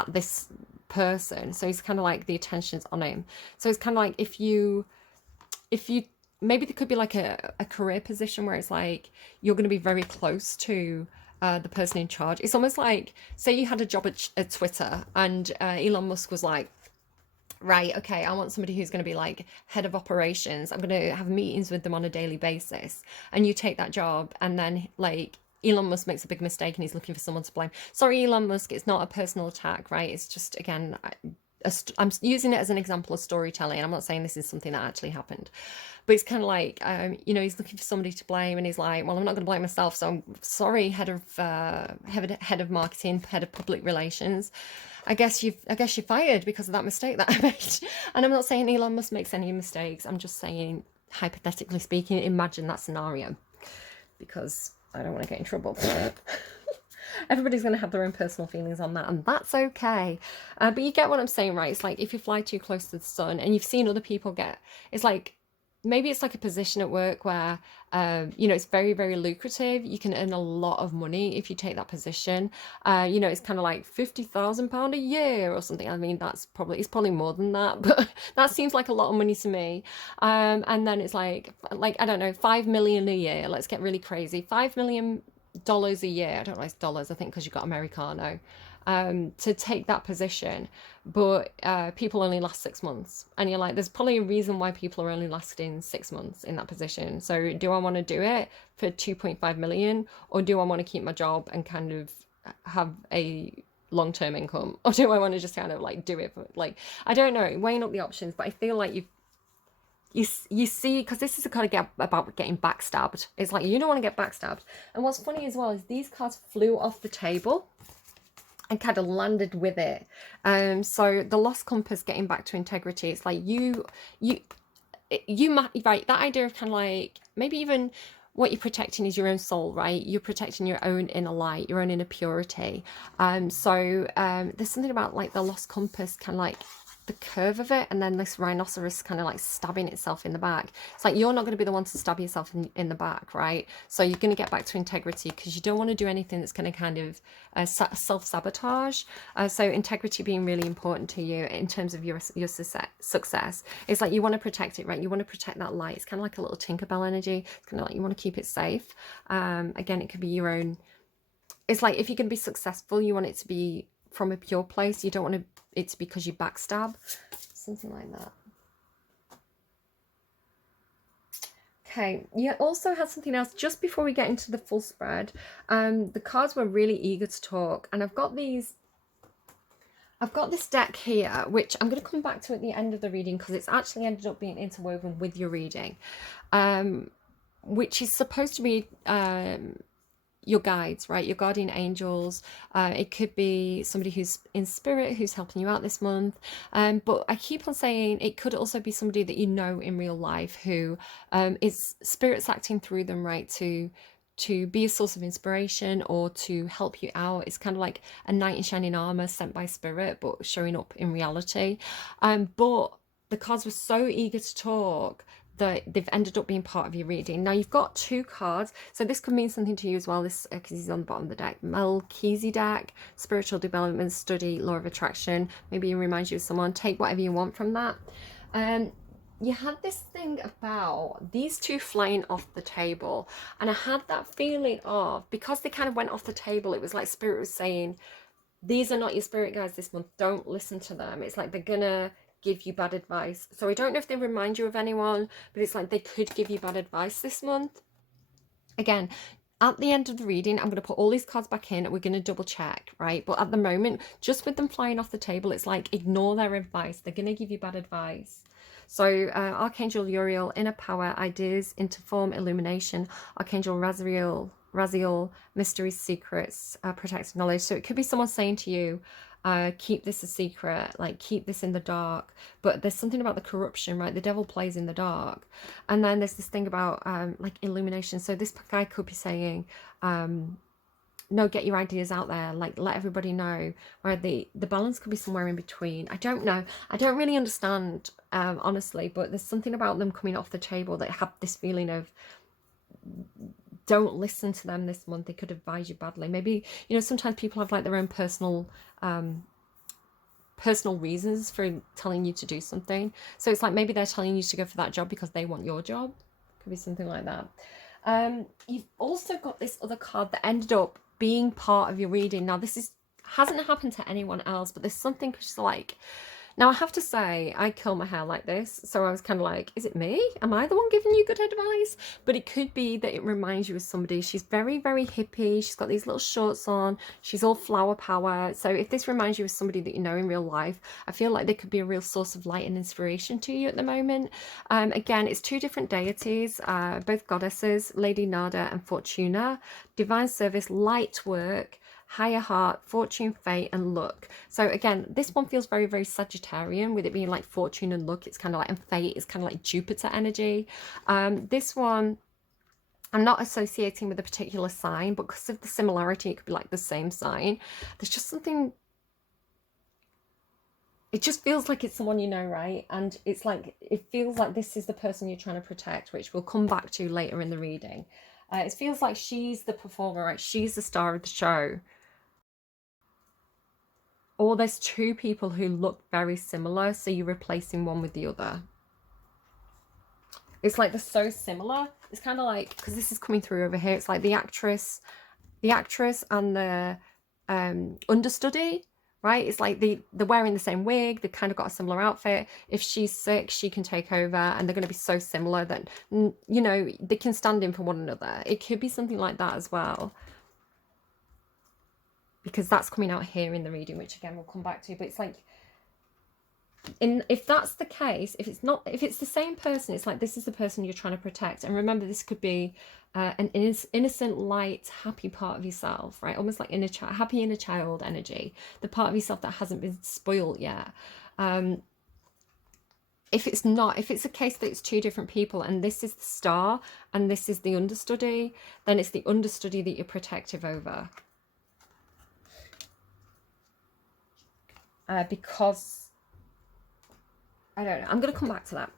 this person, so he's kind of like the attention's on him. So it's kind of like if you maybe there could be like a career position where it's like you're going to be very close to the person in charge. It's almost like, say you had a job at Twitter, and Elon Musk was like, right, okay, I want somebody who's going to be like head of operations. I'm going to have meetings with them on a daily basis. And you take that job, and then like Elon Musk makes a big mistake and he's looking for someone to blame. Sorry, Elon Musk, it's not a personal attack, right? It's just, again, I'm using it as an example of storytelling. I'm not saying this is something that actually happened, but it's kind of like, you know, he's looking for somebody to blame, and he's like, well, I'm not going to blame myself, so I'm sorry, head of marketing, head of public relations. I guess you're fired because of that mistake that I made. And I'm not saying Elon Musk makes any mistakes. I'm just saying, hypothetically speaking, imagine that scenario, because I don't want to get in trouble. Everybody's going to have their own personal feelings on that, and that's okay. But you get what I'm saying, right? It's like if you fly too close to the sun, and you've seen other people get, it's like, maybe it's like a position at work where, you know, it's very, very lucrative. You can earn a lot of money if you take that position. You know, it's kind of like £50,000 a year or something. I mean, it's probably more than that, but that seems like a lot of money to me. And then it's like, I don't know, 5 million a year. Let's get really crazy. $5 million a year. I don't know, it's dollars, I think, because you've got Americano, to take that position. But people only last 6 months. And you're like, there's probably a reason why people are only lasting 6 months in that position. So do I want to do it for 2.5 million? Or do I want to keep my job and kind of have a long-term income? Or do I want to just kind of like do it for, like, I don't know, weighing up the options. But I feel like you see, because this is a kind of about getting backstabbed. It's like, you don't want to get backstabbed. And what's funny as well is these cards flew off the table and kind of landed with it. So the lost compass, getting back to integrity. It's like you right, that idea of kind of like, maybe even what you're protecting is your own soul, right? You're protecting your own inner light, your own inner purity. So there's something about like the lost compass, kind of like the curve of it, and then this rhinoceros kind of like stabbing itself in the back. It's like, you're not going to be the one to stab yourself in the back, right? So you're going to get back to integrity, because you don't want to do anything that's going to kind of self-sabotage. So integrity being really important to you in terms of your success. It's like you want to protect it, right? You want to protect that light. It's kind of like a little Tinkerbell energy. It's kind of like you want to keep it safe. Again, it could be your own. It's like, if you're going to be successful, you want it to be from a pure place. You don't want it to be because you backstab, something like that. Okay, you also had something else just before we get into the full spread. The cards were really eager to talk, and I've got this deck here, which I'm going to come back to at the end of the reading, because it's actually ended up being interwoven with your reading, which is supposed to be your guides, right? Your guardian angels. It could be somebody who's in spirit, who's helping you out this month. But I keep on saying it could also be somebody that you know in real life, who is spirits acting through them, right? To be a source of inspiration or to help you out. It's kind of like a knight in shining armor sent by spirit, but showing up in reality. But the cards were so eager to talk that they've ended up being part of your reading. Now you've got 2 cards, so this could mean something to you as well. This, because he's on the bottom of the deck, Melchizedek, spiritual development, study, law of attraction. Maybe it reminds you of someone. Take whatever you want from that. You had this thing about these 2 flying off the table, and I had that feeling of, because they kind of went off the table, it was like spirit was saying, these are not your spirit guides this month, don't listen to them. It's like they're gonna give you bad advice. So I don't know if they remind you of anyone, but it's like they could give you bad advice this month. Again, at the end of the reading, I'm going to put all these cards back in and we're going to double check, right? But at the moment, just with them flying off the table, it's like, ignore their advice. They're going to give you bad advice. So Archangel Uriel, inner power, ideas into form, illumination. Archangel Raziel, mystery, secrets, protective knowledge. So it could be someone saying to you, keep this a secret, like keep this in the dark. But there's something about the corruption, right? The devil plays in the dark. And then there's this thing about like illumination. So this guy could be saying, no, get your ideas out there, like let everybody know. Where the balance could be somewhere in between. I don't know, I don't really understand, honestly, but there's something about them coming off the table that have this feeling of, don't listen to them this month. They could advise you badly. Maybe, you know, sometimes people have like their own personal reasons for telling you to do something. So it's like, maybe they're telling you to go for that job because they want your job. Could be something like that. You've also got this other card that ended up being part of your reading. Now this hasn't happened to anyone else, but there's something just like, Now, I have to say, I curl my hair like this, so I was kind of like, is it me? Am I the one giving you good advice? But it could be that it reminds you of somebody. She's very, very hippie. She's got these little shorts on. She's all flower power. So if this reminds you of somebody that you know in real life, I feel like they could be a real source of light and inspiration to you at the moment. Again, it's two different deities, both goddesses, Lady Nada and Fortuna. Divine service, light work, higher heart, fortune, fate, and luck. So again, this one feels very, very Sagittarian, with it being like fortune and luck. It's kind of like, and fate is kind of like Jupiter energy. This one, I'm not associating with a particular sign, but because of the similarity, it could be like the same sign. There's just something, it just feels like it's someone you know, right? And it's like, it feels like this is the person you're trying to protect, which we'll come back to later in the reading. It feels like she's the performer, right? She's the star of the show. Or there's two people who look very similar, so you're replacing one with the other. It's like they're so similar. It's kind of like, because this is coming through over here, it's like the actress and the understudy, right? It's like they're wearing the same wig, they've kind of got a similar outfit. If she's sick, she can take over, and they're going to be so similar that, you know, they can stand in for one another. It could be something like that as well, because that's coming out here in the reading, which again we'll come back to. But it's like, if that's the case, if it's the same person, it's like this is the person you're trying to protect. And remember, this could be an innocent, light, happy part of yourself, right? Almost like happy inner child energy, the part of yourself that hasn't been spoiled yet. If it's a case that it's two different people, and this is the star and this is the understudy, then it's the understudy that you're protective over. Because I don't know, I'm going to come back to that.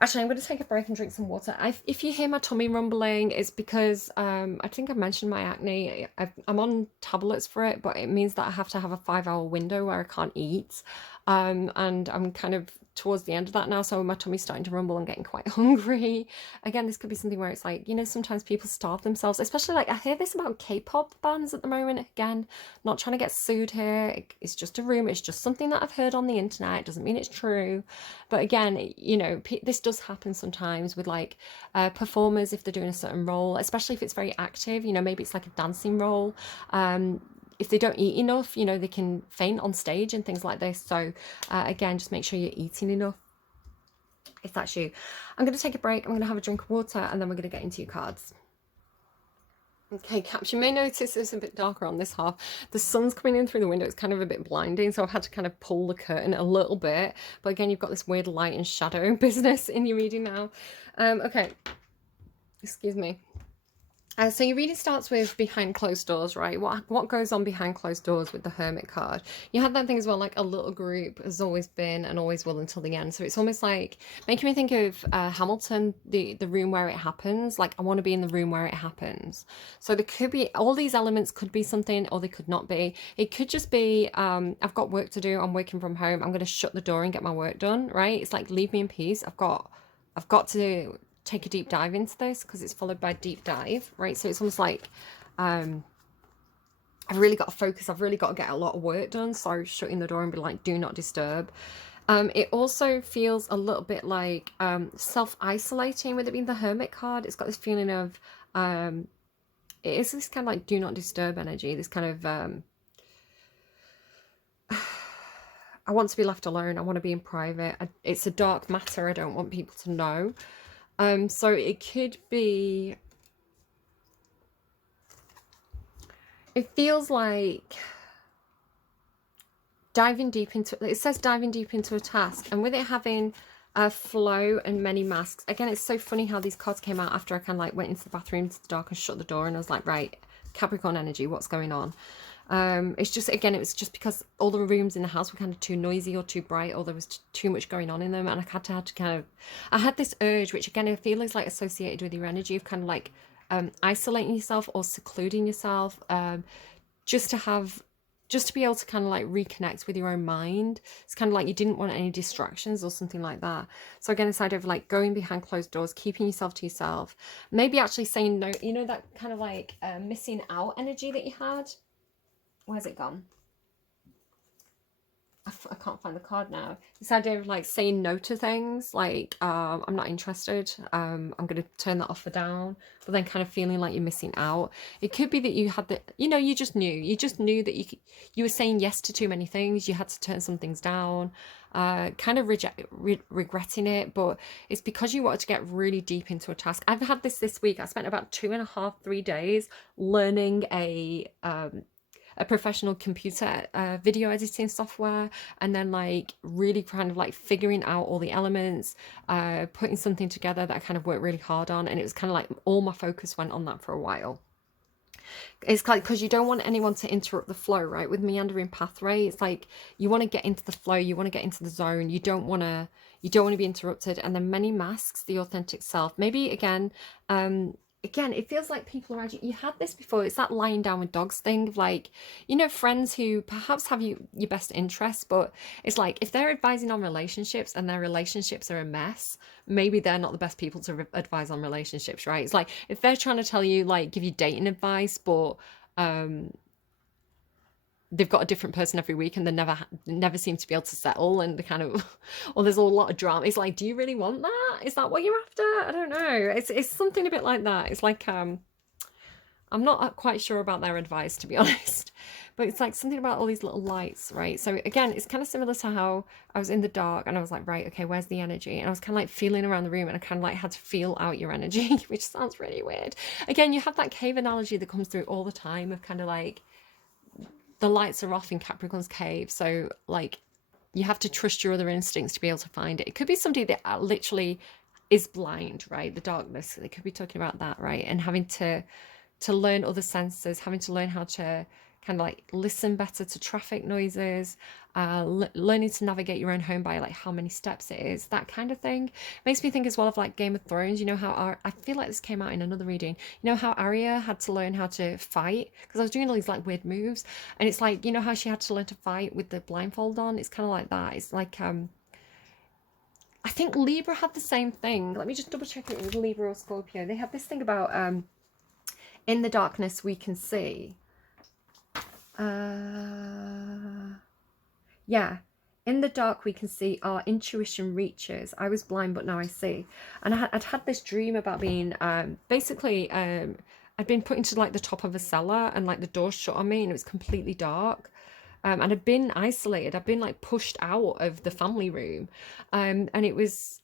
Actually, I'm going to take a break and drink some water. If you hear my tummy rumbling, it's because I think I mentioned my acne. I'm on tablets for it, but it means that I have to have a 5-hour window where I can't eat. And I'm kind of towards the end of that now, so my tummy's starting to rumble and getting quite hungry. Again, this could be something where it's like, you know, sometimes people starve themselves, especially like I hear this about K-pop bands at the moment. Again, not trying to get sued here. It's just a rumor. It's just something that I've heard on the internet. It doesn't mean it's true. But again, you know, this does happen sometimes with like performers if they're doing a certain role, especially if it's very active, you know, maybe it's like a dancing role. If they don't eat enough, you know, they can faint on stage and things like this. So again, just make sure you're eating enough if that's you. I'm going to take a break. I'm going to have a drink of water, and then we're going to get into your cards. Okay, Caps, you may notice it's a bit darker on this half. The sun's coming in through the window. It's kind of a bit blinding, so I've had to kind of pull the curtain a little bit. But again, you've got this weird light and shadow business in your reading now. Okay, excuse me. So your reading starts with behind closed doors, right? What goes on behind closed doors with the Hermit card? You had that thing as well, like a little group has always been and always will until the end. So it's almost like making me think of Hamilton, the room where it happens. Like I want to be in the room where it happens. So there could be, all these elements could be something, or they could not be. It could just be, I've got work to do. I'm working from home. I'm going to shut the door and get my work done, right? It's like, leave me in peace. I've got to take a deep dive into this, because it's followed by deep dive, right? So it's almost like I've really got to focus. I've really got to get a lot of work done. So shutting the door and be like, do not disturb. It also feels a little bit like self-isolating, with it being the Hermit card. It's got this feeling of it is this kind of like do not disturb energy, this kind of I want to be left alone. I want to be in private. It's a dark matter. I don't want people to know. So it could be, it feels like diving deep into, it says diving deep into a task, and with it having a flow and many masks, again, it's so funny how these cards came out after I kind of like went into the bathroom to the dark and shut the door, and I was like, right, Capricorn energy, what's going on? It's just, again, it was just because all the rooms in the house were kind of too noisy or too bright, or there was too much going on in them, and I had to kind of, I had this urge, which again I feel is like associated with your energy of kind of like isolating yourself or secluding yourself, just to be able to kind of like reconnect with your own mind. It's kind of like you didn't want any distractions or something like that. So again, this idea of like going behind closed doors, keeping yourself to yourself, maybe actually saying no, you know, that kind of like missing out energy that you had. Where's it gone? I can't find the card now. This idea of like saying no to things, like I'm not interested. I'm gonna turn that offer down, but then kind of feeling like you're missing out. It could be that you had the, you just knew that you were saying yes to too many things. You had to turn some things down, kind of regretting it, but it's because you wanted to get really deep into a task. I've had this week. I spent about 2.5, 3 days learning a professional computer video editing software, and then like really kind of like figuring out all the elements, putting something together that I kind of worked really hard on, and it was kind of like all my focus went on that for a while. It's like, because you don't want anyone to interrupt the flow, right? With meandering pathway, it's like you want to get into the flow, you want to get into the zone, you don't want to be interrupted. And then many masks the authentic self. Maybe again, it feels like people around you. You had this before. It's that lying down with dogs thing of like, friends who perhaps have your best interests, but it's like if they're advising on relationships and their relationships are a mess, maybe they're not the best people to advise on relationships, right? It's like if they're trying to tell you, like, give you dating advice, but they've got a different person every week and they never seem to be able to settle, and they kind of or there's a lot of drama. It's like, do you really want that? Is that what you're after? I don't know. It's something a bit like that. It's like I'm not quite sure about their advice, to be honest, but it's like something about all these little lights, right? So again, it's kind of similar to how I was in the dark and I was like, right, okay, where's the energy? And I was kind of like feeling around the room, and I kind of like had to feel out your energy, which sounds really weird. Again, you have that cave analogy that comes through all the time of kind of like the lights are off in Capricorn's cave, so like you have to trust your other instincts to be able to find it. It could be somebody that literally is blind, right? The darkness. They could be talking about that, right? And having to learn other senses, having to learn how to kind of like listen better to traffic noises, learning to navigate your own home by like how many steps it is, that kind of thing. Makes me think as well of like Game of Thrones. You know how I feel like this came out in another reading. You know how Arya had to learn how to fight, because I was doing all these like weird moves, and it's like, how she had to learn to fight with the blindfold on. It's kind of like that. It's like I think Libra had the same thing. Let me just double check it with Libra or Scorpio. They have this thing about in the darkness we can see. Yeah, in the dark we can see, our intuition reaches. I was blind, but now I see. And I'd had this dream about being basically I'd been put into like the top of a cellar, and like the door shut on me, and it was completely dark. And I'd been isolated. I'd been like pushed out of the family room, and it was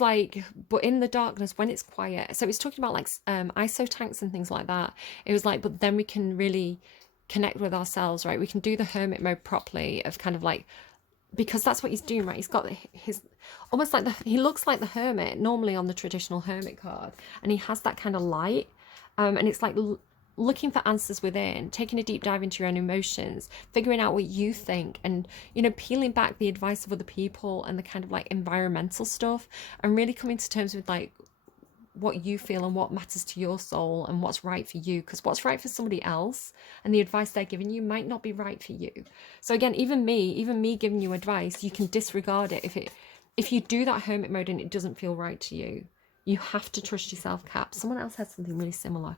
like, but in the darkness when it's quiet. So it's talking about like ISO tanks and things like that. It was like, but then we can really connect with ourselves, right? We can do the hermit mode properly, of kind of like, because that's what he's doing, right? He's got his almost like he looks like the hermit normally on the traditional hermit card, and he has that kind of light, and it's like looking for answers within, taking a deep dive into your own emotions, figuring out what you think, and peeling back the advice of other people and the kind of like environmental stuff, and really coming to terms with like what you feel and what matters to your soul and what's right for you, because what's right for somebody else and the advice they're giving you might not be right for you. So again, even me giving you advice, you can disregard it if you do that hermit mode and it doesn't feel right to you. You have to trust yourself, Cap. Someone else has something really similar.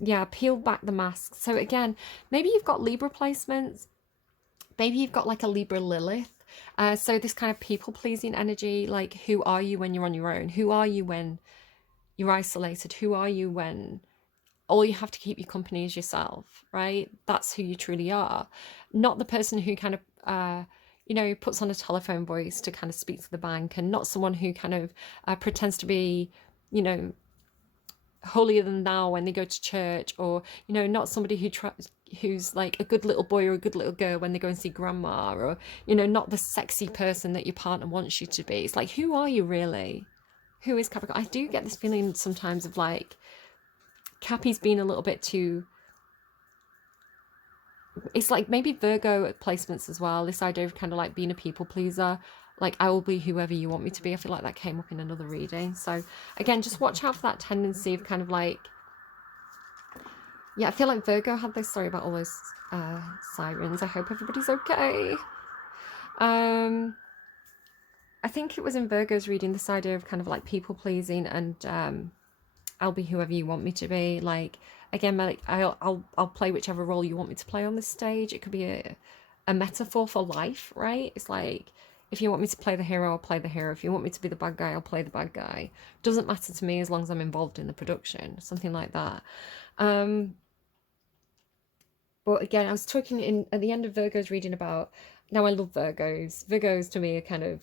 Yeah, peel back the mask. So again, maybe you've got Libra placements. Maybe you've got like a Libra Lilith. So this kind of people-pleasing energy, like who are you when you're on your own? Who are you when you're isolated? Who are you when all you have to keep you company is yourself, right? That's who you truly are. Not the person who kind of puts on a telephone voice to kind of speak to the bank, and not someone who kind of pretends to be, holier than thou when they go to church, or, not somebody who's like a good little boy or a good little girl when they go and see grandma, or, not the sexy person that your partner wants you to be. It's like, who are you really? Who is Capricorn? I do get this feeling sometimes of like Cappy's been a little bit too, it's like maybe Virgo placements as well, this idea of kind of like being a people pleaser, like I will be whoever you want me to be. I feel like that came up in another reading. So again, just watch out for that tendency of kind of like, yeah, I feel like Virgo had this. Sorry about all those sirens. I hope everybody's okay. I think it was in Virgo's reading, this idea of kind of like people pleasing and I'll be whoever you want me to be. Like again, like I'll play whichever role you want me to play on this stage. It could be a metaphor for life, right? It's like, if you want me to play the hero, I'll play the hero. If you want me to be the bad guy, I'll play the bad guy. Doesn't matter to me as long as I'm involved in the production, something like that. But again, I was talking in at the end of Virgo's reading about, now I love Virgos. Virgos to me are kind of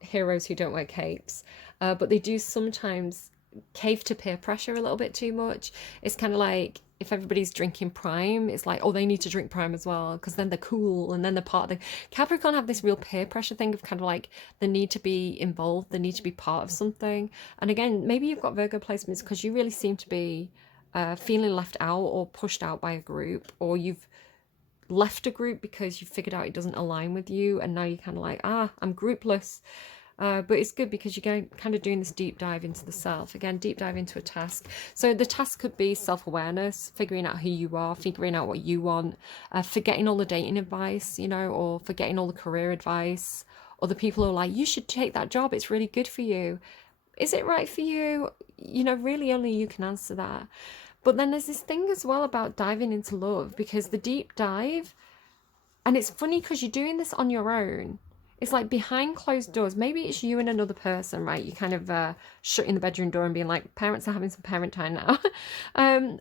heroes who don't wear capes, but they do sometimes cave to peer pressure a little bit too much. It's kind of like if everybody's drinking Prime, it's like, oh, they need to drink Prime as well because then they're cool and then they're part of the Capricorn. Have this real peer pressure thing of kind of like the need to be involved, the need to be part of something. And again, maybe you've got Virgo placements because you really seem to be feeling left out or pushed out by a group, or you've left a group because you figured out it doesn't align with you, and now you're kind of like, I'm groupless. But it's good because you're kind of doing this deep dive into the self. Again, deep dive into a task. So the task could be self-awareness, figuring out who you are, figuring out what you want, forgetting all the dating advice, you know, or forgetting all the career advice, or the people who are like, you should take that job, it's really good for you. Is it right for you? You know, really only you can answer that. But then there's this thing as well about diving into love, because the deep dive, and it's funny because you're doing this on your own. It's like behind closed doors. Maybe it's you and another person, right? You kind of shutting the bedroom door and being like, parents are having some parent time now.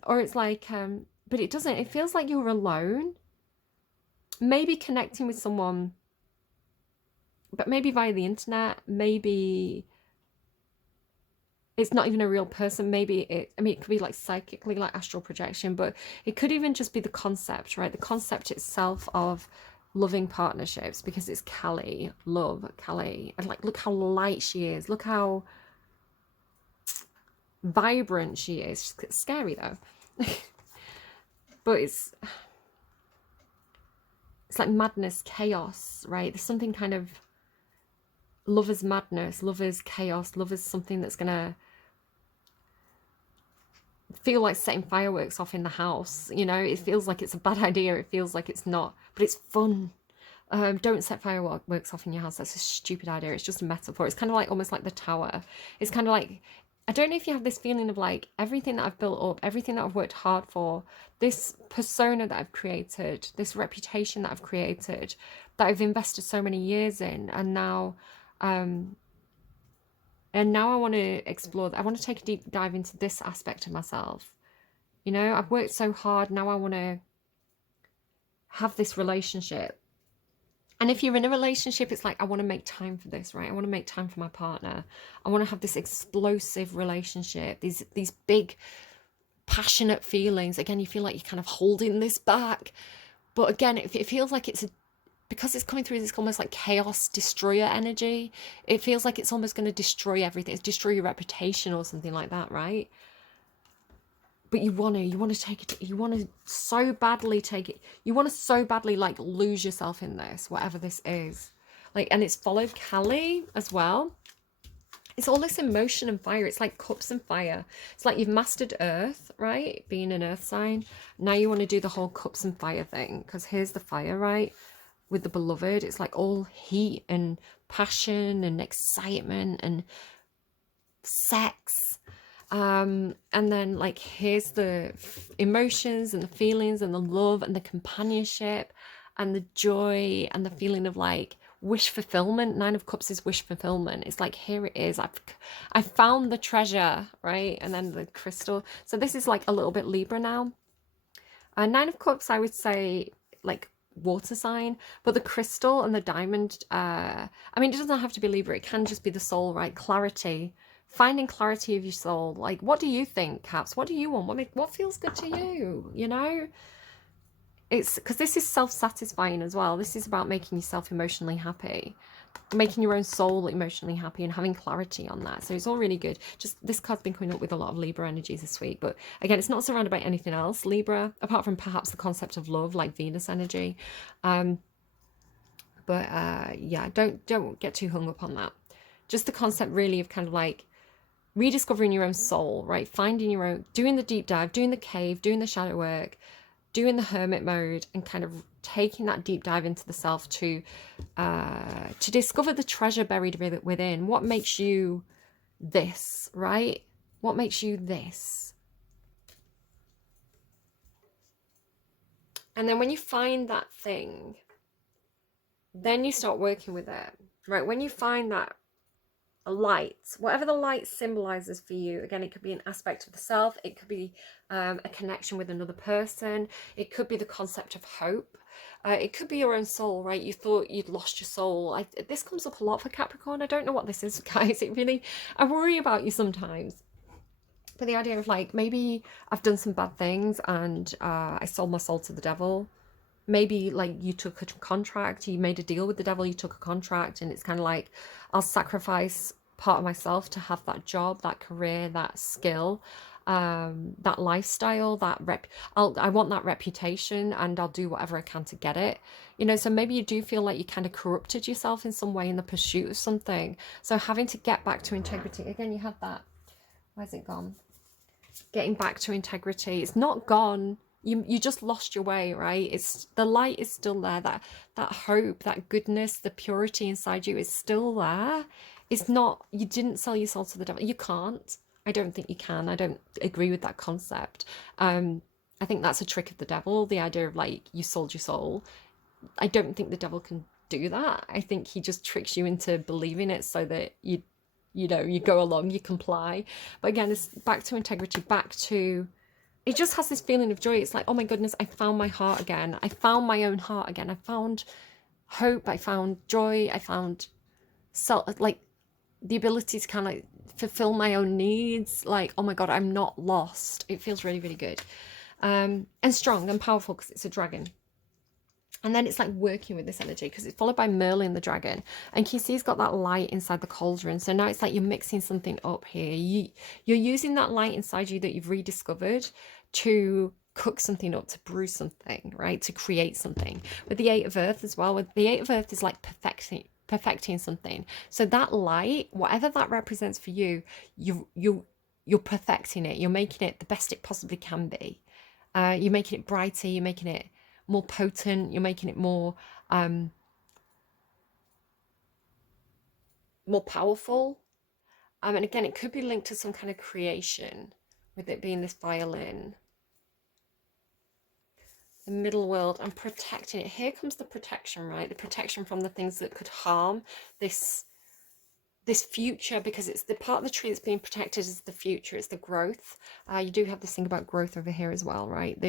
Or it's like, but it doesn't. It feels like you're alone. Maybe connecting with someone, but maybe via the internet. Maybe it's not even a real person. Maybe it could be like psychically, like astral projection, but it could even just be the concept, right? The concept itself of loving partnerships, because it's Kali, love, Kali. And like, look how light she is. Look how vibrant she is. It's scary though. But it's like madness, chaos, right? There's something kind of, love is madness, love is chaos, love is something that's gonna feel like setting fireworks off in the house. You know, it feels like it's a bad idea, it feels like it's not, but it's fun. Don't set fireworks off in your house. That's a stupid idea. It's just a metaphor. It's kind of like almost like the tower. It's kind of like, I don't know if you have this feeling of like, everything that I've built up, everything that I've worked hard for, this persona that I've created, this reputation that I've created, that I've invested so many years in, and now I want to explore that. I want to take a deep dive into this aspect of myself. You know, I've worked so hard. Now I want to have this relationship. And if you're in a relationship, it's like, I want to make time for this, right? I want to make time for my partner. I want to have this explosive relationship, these big, passionate feelings. Again, you feel like you're kind of holding this back. But again, it feels like because it's coming through this almost like chaos destroyer energy, it feels like it's almost going to destroy everything. It's destroy your reputation or something like that, right? But you want to take it, you want to so badly take it, you want to so badly like lose yourself in this, whatever this is. Like, and it's followed Kali as well. It's all this emotion and fire. It's like cups and fire. It's like you've mastered earth, right? Being an earth sign. Now you want to do the whole cups and fire thing, because here's the fire, right? With the beloved, it's like all heat and passion and excitement and sex. And then like, here's the emotions and the feelings and the love and the companionship and the joy and the feeling of like wish fulfillment. 9 of Cups is wish fulfillment. It's like, here it is. I found the treasure, right? And then the crystal. So this is like a little bit Libra now. 9 of Cups, I would say like water sign, but the crystal and the diamond, I mean, it doesn't have to be Libra. It can just be the soul, right? Clarity. Finding clarity of your soul. Like, what do you think, Caps? What do you want? What feels good to you? You know, it's because this is self-satisfying as well. This is about making yourself emotionally happy, making your own soul emotionally happy, and having clarity on that. So it's all really good. Just this card's been coming up with a lot of Libra energies this week, but again, it's not surrounded by anything else Libra, apart from perhaps the concept of love, like Venus energy. Yeah, don't get too hung up on that. Just the concept really of kind of like rediscovering your own soul, right? Finding your own, doing the deep dive, doing the cave, doing the shadow work, doing the hermit mode, and kind of taking that deep dive into the self to discover the treasure buried within. What makes you this, right? What makes you this? And then when you find that thing, then you start working with it, right? When you find that a light, whatever the light symbolizes for you, again, it could be an aspect of the self, it could be a connection with another person, it could be the concept of hope, it could be your own soul, right? You thought you'd lost your soul. This comes up a lot for Capricorn. I don't know what this is, guys. I worry about you sometimes. But the idea of like, maybe I've done some bad things and I sold my soul to the devil. Maybe like you took a contract, you made a deal with the devil, you took a contract, and it's kind of like, I'll sacrifice part of myself to have that job, that career, that skill, that lifestyle, I want that reputation, and I'll do whatever I can to get it. So maybe you do feel like you kind of corrupted yourself in some way in the pursuit of something. So having to get back to integrity, again, you have that, where's it gone? Getting back to integrity. It's not gone. You just lost your way, right? It's the light is still there. That hope, that goodness, the purity inside you is still there. It's not, you didn't sell your soul to the devil. You can't. I don't think you can. I don't agree with that concept. I think that's a trick of the devil, the idea of like you sold your soul. I don't think the devil can do that. I think he just tricks you into believing it so that you go along, you comply. But again, it's back to integrity, back to, it just has this feeling of joy. It's like, oh my goodness, I found my heart again. I found my own heart again. I found hope. I found joy. I found like the ability to kind of fulfill my own needs. Like, oh my God, I'm not lost. It feels really, really good. And strong and powerful because it's a dragon. And then it's like working with this energy because it's followed by Merlin the dragon. And can you see he's got that light inside the cauldron. So now it's like you're mixing something up here. You're using that light inside you that you've rediscovered to cook something up, to brew something, right? To create something. With the Eight of Earth as well. With the Eight of Earth is like perfecting something. So that light, whatever that represents for you, you're perfecting it. You're making it the best it possibly can be. You're making it brighter. You're making it more potent, you're making it more powerful. And again, it could be linked to some kind of creation, with it being this violin. The middle world and protecting it. Here comes the protection, right? The protection from the things that could harm this future, because it's the part of the tree that's being protected is the future, it's the growth. You do have this thing about growth over here as well, right?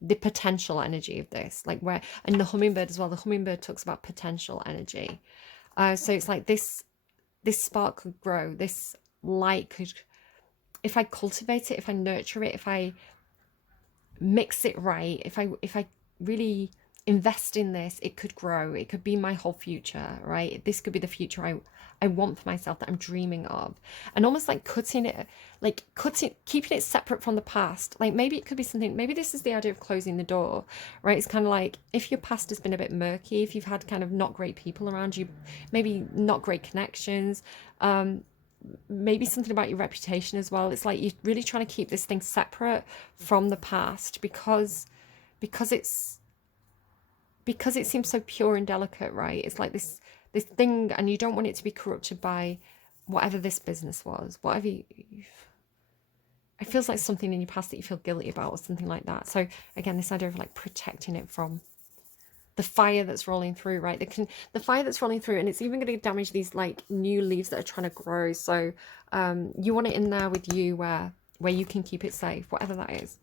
The potential energy of this, like where, and the hummingbird as well, the hummingbird talks about potential energy. So it's like this spark could grow, this light could, if I cultivate it, if I nurture it, if I mix it right, if I really invest in this, it could grow. It could be my whole future, right? This could be the future I want for myself, that I'm dreaming of. And almost like keeping it separate from the past. Like maybe it could be something, maybe this is the idea of closing the door, right? It's kind of like if your past has been a bit murky, if you've had kind of not great people around you, maybe not great connections, maybe something about your reputation as well. It's like you're really trying to keep this thing separate from the past because it seems so pure and delicate, right? It's like this thing, and you don't want it to be corrupted by whatever this business was, whatever it feels like something in your past that you feel guilty about or something like that. So again, this idea of like protecting it from the fire that's rolling through, right? The fire that's rolling through, and it's even going to damage these like new leaves that are trying to grow. So you want it in there with you where you can keep it safe, whatever that is.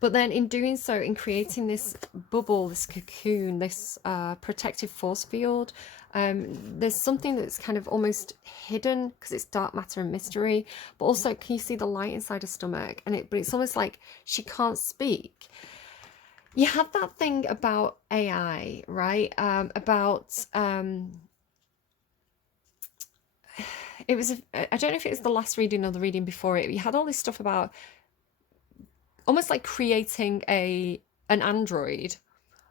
But then in doing so, in creating this bubble, this cocoon, this protective force field, there's something that's kind of almost hidden because it's dark matter and mystery. But also, can you see the light inside her stomach? But it's almost like she can't speak. You have that thing about AI, right? I don't know if it was the last reading or the reading before it. You had all this stuff about almost like creating an android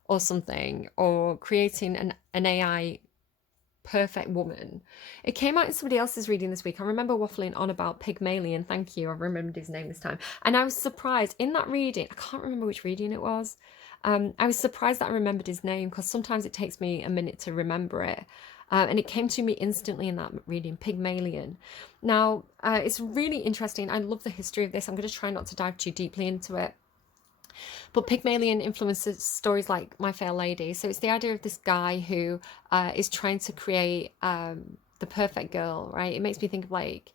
or something, or creating an AI perfect woman. It came out in somebody else's reading this week. I remember waffling on about Pygmalion. Thank you. I remembered his name this time. And I was surprised in that reading. I can't remember which reading it was. I was surprised that I remembered his name, because sometimes it takes me a minute to remember it. And it came to me instantly in that reading, Pygmalion. Now, it's really interesting. I love the history of this. I'm going to try not to dive too deeply into it. But Pygmalion influences stories like My Fair Lady. So it's the idea of this guy who is trying to create the perfect girl, right? It makes me think of like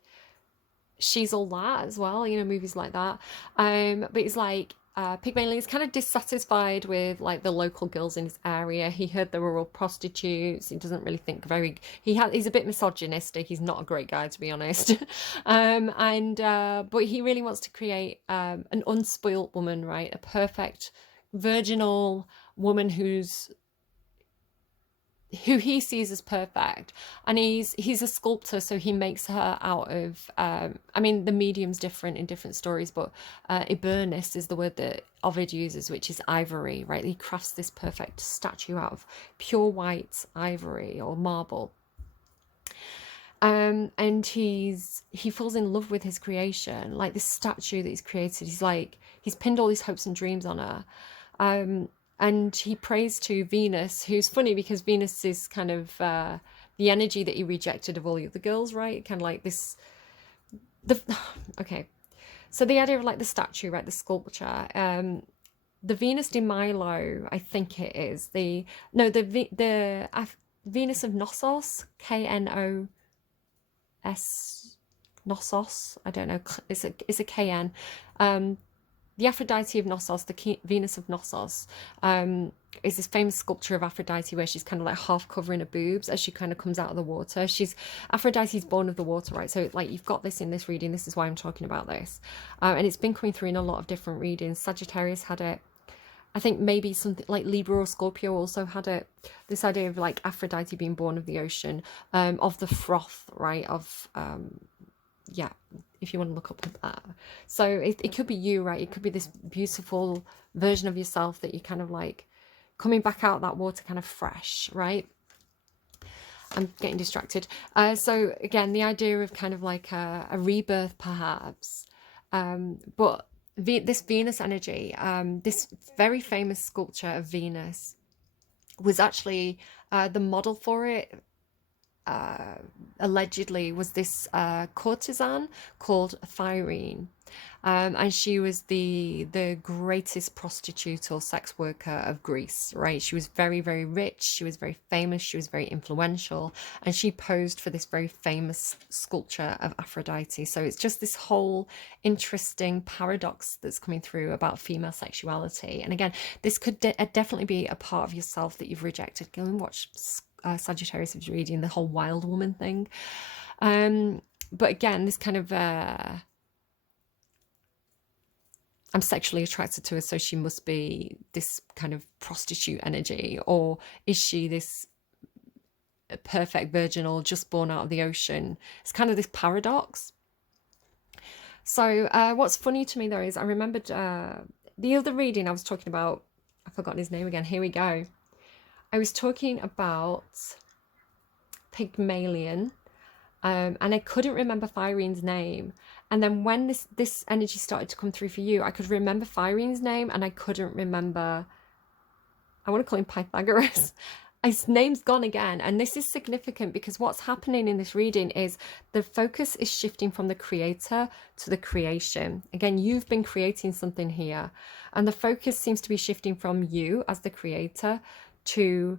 She's All That as well, you know, movies like that. But it's like Pygmalion's kind of dissatisfied with like the local girls in his area. He heard they were all prostitutes. He doesn't really think very. He's a bit misogynistic. He's not a great guy, to be honest. And but he really wants to create an unspoilt woman, right? A perfect virginal woman who he sees as perfect, and he's a sculptor, so he makes her out of I mean the medium's different in different stories, but eburnist is the word that Ovid uses, which is ivory, right? He crafts this perfect statue out of pure white ivory or marble. And he falls in love with his creation, like this statue that he's created. He's pinned all his hopes and dreams on her. And he prays to Venus, who's funny because Venus is kind of the energy that he rejected of all the other girls, right? Kind of like this. Okay, so the idea of like the statue, right? The sculpture. The Venus de Milo, I think it is the no the Venus of Knossos, Knos, Knossos. I don't know. It's a KN. The Aphrodite of Knossos, the Venus of Knossos, is this famous sculpture of Aphrodite where she's kind of like half covering her boobs as she kind of comes out of the water. Aphrodite's born of the water, right? So like you've got this in this reading. This is why I'm talking about this, and it's been coming through in a lot of different readings. Sagittarius had it. I think maybe something like Libra or Scorpio also had it. This idea of like Aphrodite being born of the ocean, of the froth, right? Of yeah, if you want to look up that. So it could be you, right? It could be this beautiful version of yourself that you kind of like coming back out that water kind of fresh, right? I'm getting distracted. So again, the idea of kind of like a rebirth perhaps. But this Venus energy, this very famous sculpture of Venus was actually the model for it allegedly was this courtesan called Thyrene, and she was the greatest prostitute or sex worker of Greece, right? She was very, very rich, she was very famous, she was very influential, and she posed for this very famous sculpture of Aphrodite. So it's just this whole interesting paradox that's coming through about female sexuality. And again, this could definitely be a part of yourself that you've rejected. Go and watch Sagittarius is reading the whole wild woman thing. But again, this kind of I'm sexually attracted to her, so she must be this kind of prostitute energy, or is she this perfect virginal just born out of the ocean? It's kind of this paradox. So what's funny to me though is I remembered the other reading I was talking about. I've forgotten his name again. Here we go. I was talking about Pygmalion, and I couldn't remember Phyrene's name. And then when this energy started to come through for you, I could remember Phyrene's name, and I couldn't remember. I want to call him Pythagoras. His name's gone again, and this is significant because what's happening in this reading is the focus is shifting from the creator to the creation. Again, you've been creating something here, and the focus seems to be shifting from you as the creator to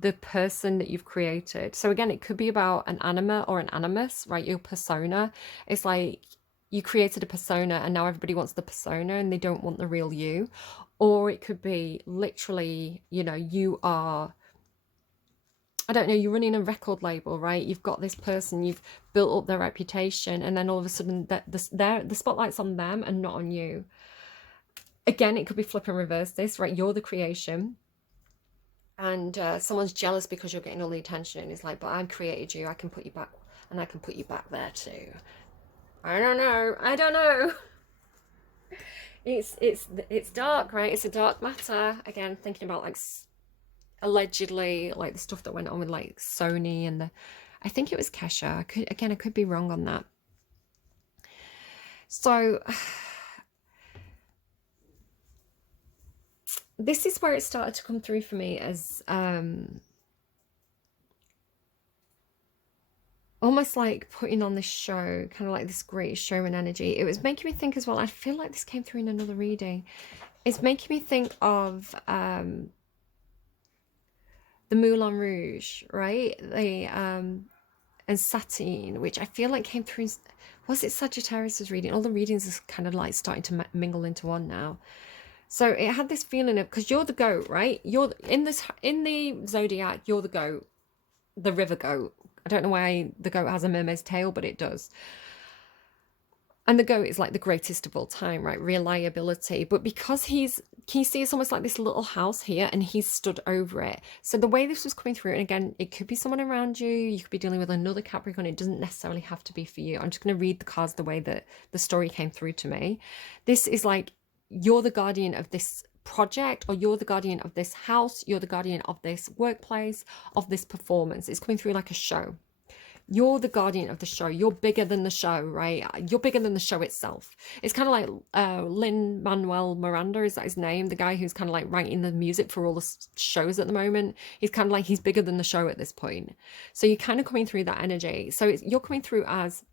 the person that you've created. So again, it could be about an anima or an animus, right? Your persona. It's like you created a persona and now everybody wants the persona and they don't want the real you. Or it could be literally, you know, you are, I don't know, you're running a record label, right? You've got this person, you've built up their reputation, and then all of a sudden the spotlight's on them and not on you. Again, it could be flip and reverse this, right? You're the creation. And someone's jealous because you're getting all the attention. It's like, but I created you. I can put you back, and I can put you back there too. I don't know. It's dark, right? It's a dark matter. Again, thinking about like allegedly like the stuff that went on with like Sony and I think it was Kesha. I could be wrong on that. So this is where it started to come through for me as almost like putting on this show, kind of like this great showman energy. It was making me think as well, I feel like this came through in another reading. It's making me think of the Moulin Rouge, right? The and Satine, which I feel like came through. Was it Sagittarius's reading? All the readings are kind of like starting to mingle into one now. So it had this feeling of, because you're the goat, right? You're in the zodiac. You're the goat, the river goat. I don't know why the goat has a mermaid's tail, but it does. And the goat is like the greatest of all time, right? Reliability. But because can you see it's almost like this little house here and he's stood over it. So the way this was coming through, and again, it could be someone around you. You could be dealing with another Capricorn. It doesn't necessarily have to be for you. I'm just going to read the cards the way that the story came through to me. This is like, you're the guardian of this project, or you're the guardian of this house. You're the guardian of this workplace, of this performance. It's coming through like a show. You're the guardian of the show. You're bigger than the show, right? You're bigger than the show itself. It's kind of like Lin-Manuel Miranda, is that his name? The guy who's kind of like writing the music for all the shows at the moment. He's kind of like, he's bigger than the show at this point. So you're kind of coming through that energy. So you're coming through as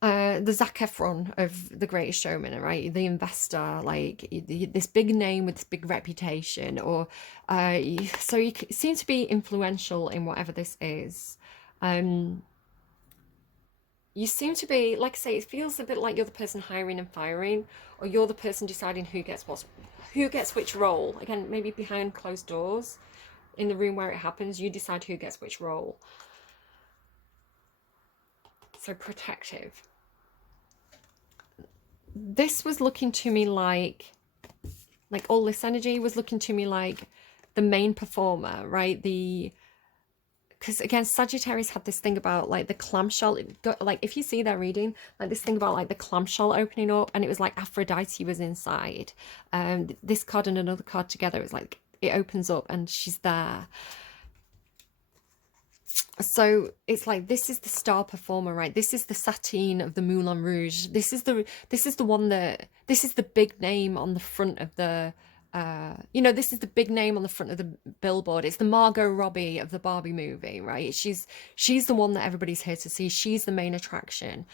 the Zac Efron of The Greatest Showman, right? The investor, like this big name with this big reputation, or so you seem to be influential in whatever this is. You seem to be, like I say, it feels a bit like you're the person hiring and firing, or you're the person deciding who gets which role. Again, maybe behind closed doors, in the room where it happens, you decide who gets which role. So protective. This was looking to me like all this energy was looking to me like the main performer, right? Because again, Sagittarius had this thing about like the clamshell. Like if you see their reading, like this thing about like the clamshell opening up, and it was like Aphrodite was inside. This card and another card together, it's like it opens up and she's there. So it's like, this is the star performer, right? This is the Satine of the Moulin Rouge. This is the big name on the front of the this is the big name on the front of the billboard. It's the Margot Robbie of the Barbie movie, right? She's the one that everybody's here to see. She's the main attraction.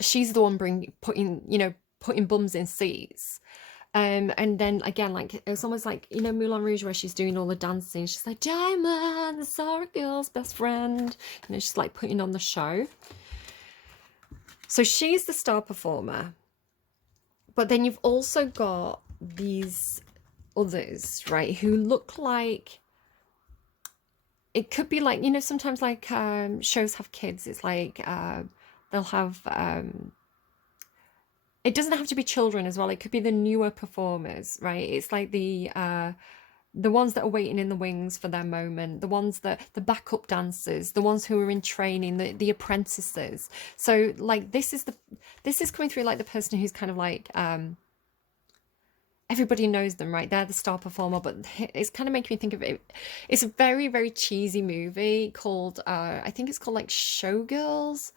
She's the one putting bums in seats. And then again, like it's almost like, Moulin Rouge, where she's doing all the dancing. She's like, Diamond, the Sarah girl's best friend. She's like putting on the show. So she's the star performer. But then you've also got these others, right, who look like, it could be like, sometimes like shows have kids. It's like they'll have it doesn't have to be children as well. It could be the newer performers, right? It's like the ones that are waiting in the wings for their moment, the backup dancers, the ones who are in training, the apprentices. So like this is coming through like the person who's kind of like everybody knows them, right? They're the star performer, but it's kind of making me think of it. It's a very, very cheesy movie called I think it's called like Showgirls.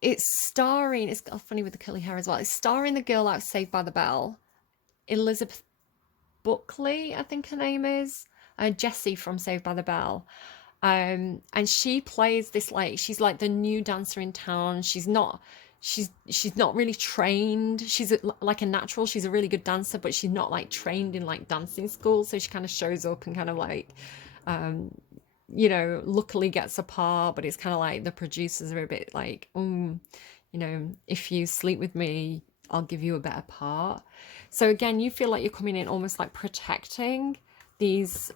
It's funny with the curly hair as well. It's starring the girl out of Saved by the Bell, Elizabeth Buckley, I think her name is, Jessie from Saved by the Bell. And she plays this, like, she's like the new dancer in town. She's not really trained. She's like a natural. She's a really good dancer, but she's not like trained in like dancing school. So she kind of shows up and kind of like, luckily gets a part, but it's kind of like the producers are a bit like, if you sleep with me, I'll give you a better part. So again, you feel like you're coming in almost like protecting these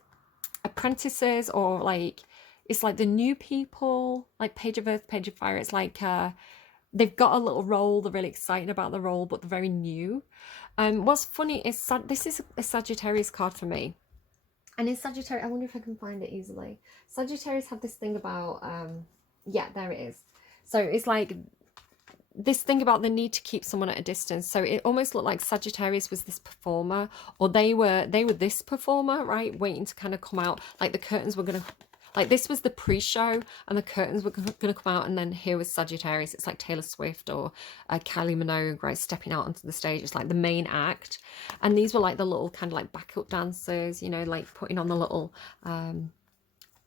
apprentices, or like, it's like the new people, like Page of Earth, Page of Fire. It's like they've got a little role, they're really excited about the role, but they're very new. What's funny is this is a Sagittarius card for me. And in Sagittarius, I wonder if I can find it easily. Sagittarius have this thing about, yeah, there it is. So it's like this thing about the need to keep someone at a distance. So it almost looked like Sagittarius was this performer, or they were this performer, right? Waiting to kind of come out. Like the curtains were going to, like this was the pre-show and the curtains were going to come out, and then here was Sagittarius. It's like Taylor Swift or Kylie Minogue, right, stepping out onto the stage. It's like the main act. And these were like the little kind of like backup dancers, like putting on the little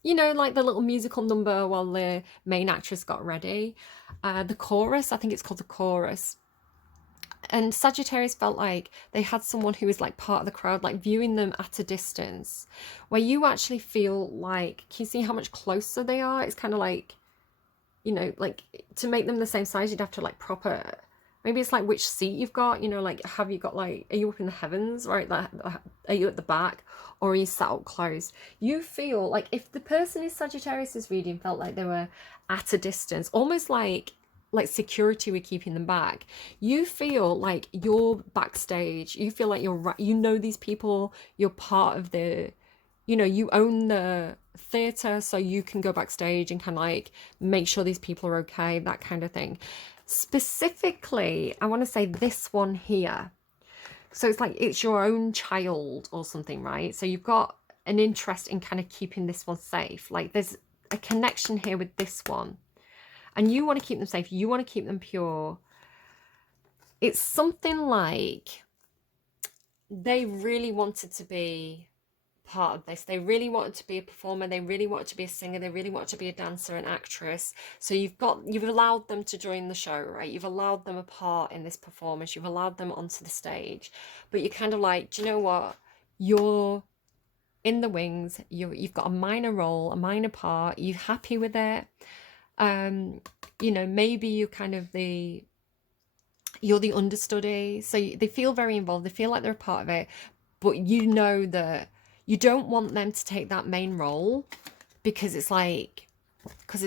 you know, like the little musical number while the main actress got ready. The chorus, I think it's called the chorus. And Sagittarius felt like they had someone who was like part of the crowd, like viewing them at a distance, where you actually feel like, can you see how much closer they are? It's kind of like, you know, like to make them the same size, you'd have to like proper, maybe it's like which seat you've got, you know, like have you got like, are you up in the heavens, right? Are you at the back, or are you sat up close? You feel like if the person in Sagittarius's reading felt like they were at a distance, almost like security were keeping them back, you feel like you're backstage, you feel like you're, you know, these people, you're part of the, you know, you own the theater, so you can go backstage and kind of like make sure these people are okay, that kind of thing. Specifically, I want to say this one here. So it's like it's your own child or something, right? So you've got an interest in kind of keeping this one safe. Like there's a connection here with this one. And you want to keep them safe. You want to keep them pure. It's something like they really wanted to be part of this. They really wanted to be a performer. They really wanted to be a singer. They really wanted to be a dancer and actress. So you've allowed them to join the show, right? You've allowed them a part in this performance. You've allowed them onto the stage. But you're kind of like, do you know what? You're in the wings. You've got a minor role, a minor part. You're happy with it. You know, maybe you're the understudy, so they feel very involved, they feel like they're a part of it, but you know that you don't want them to take that main role because it's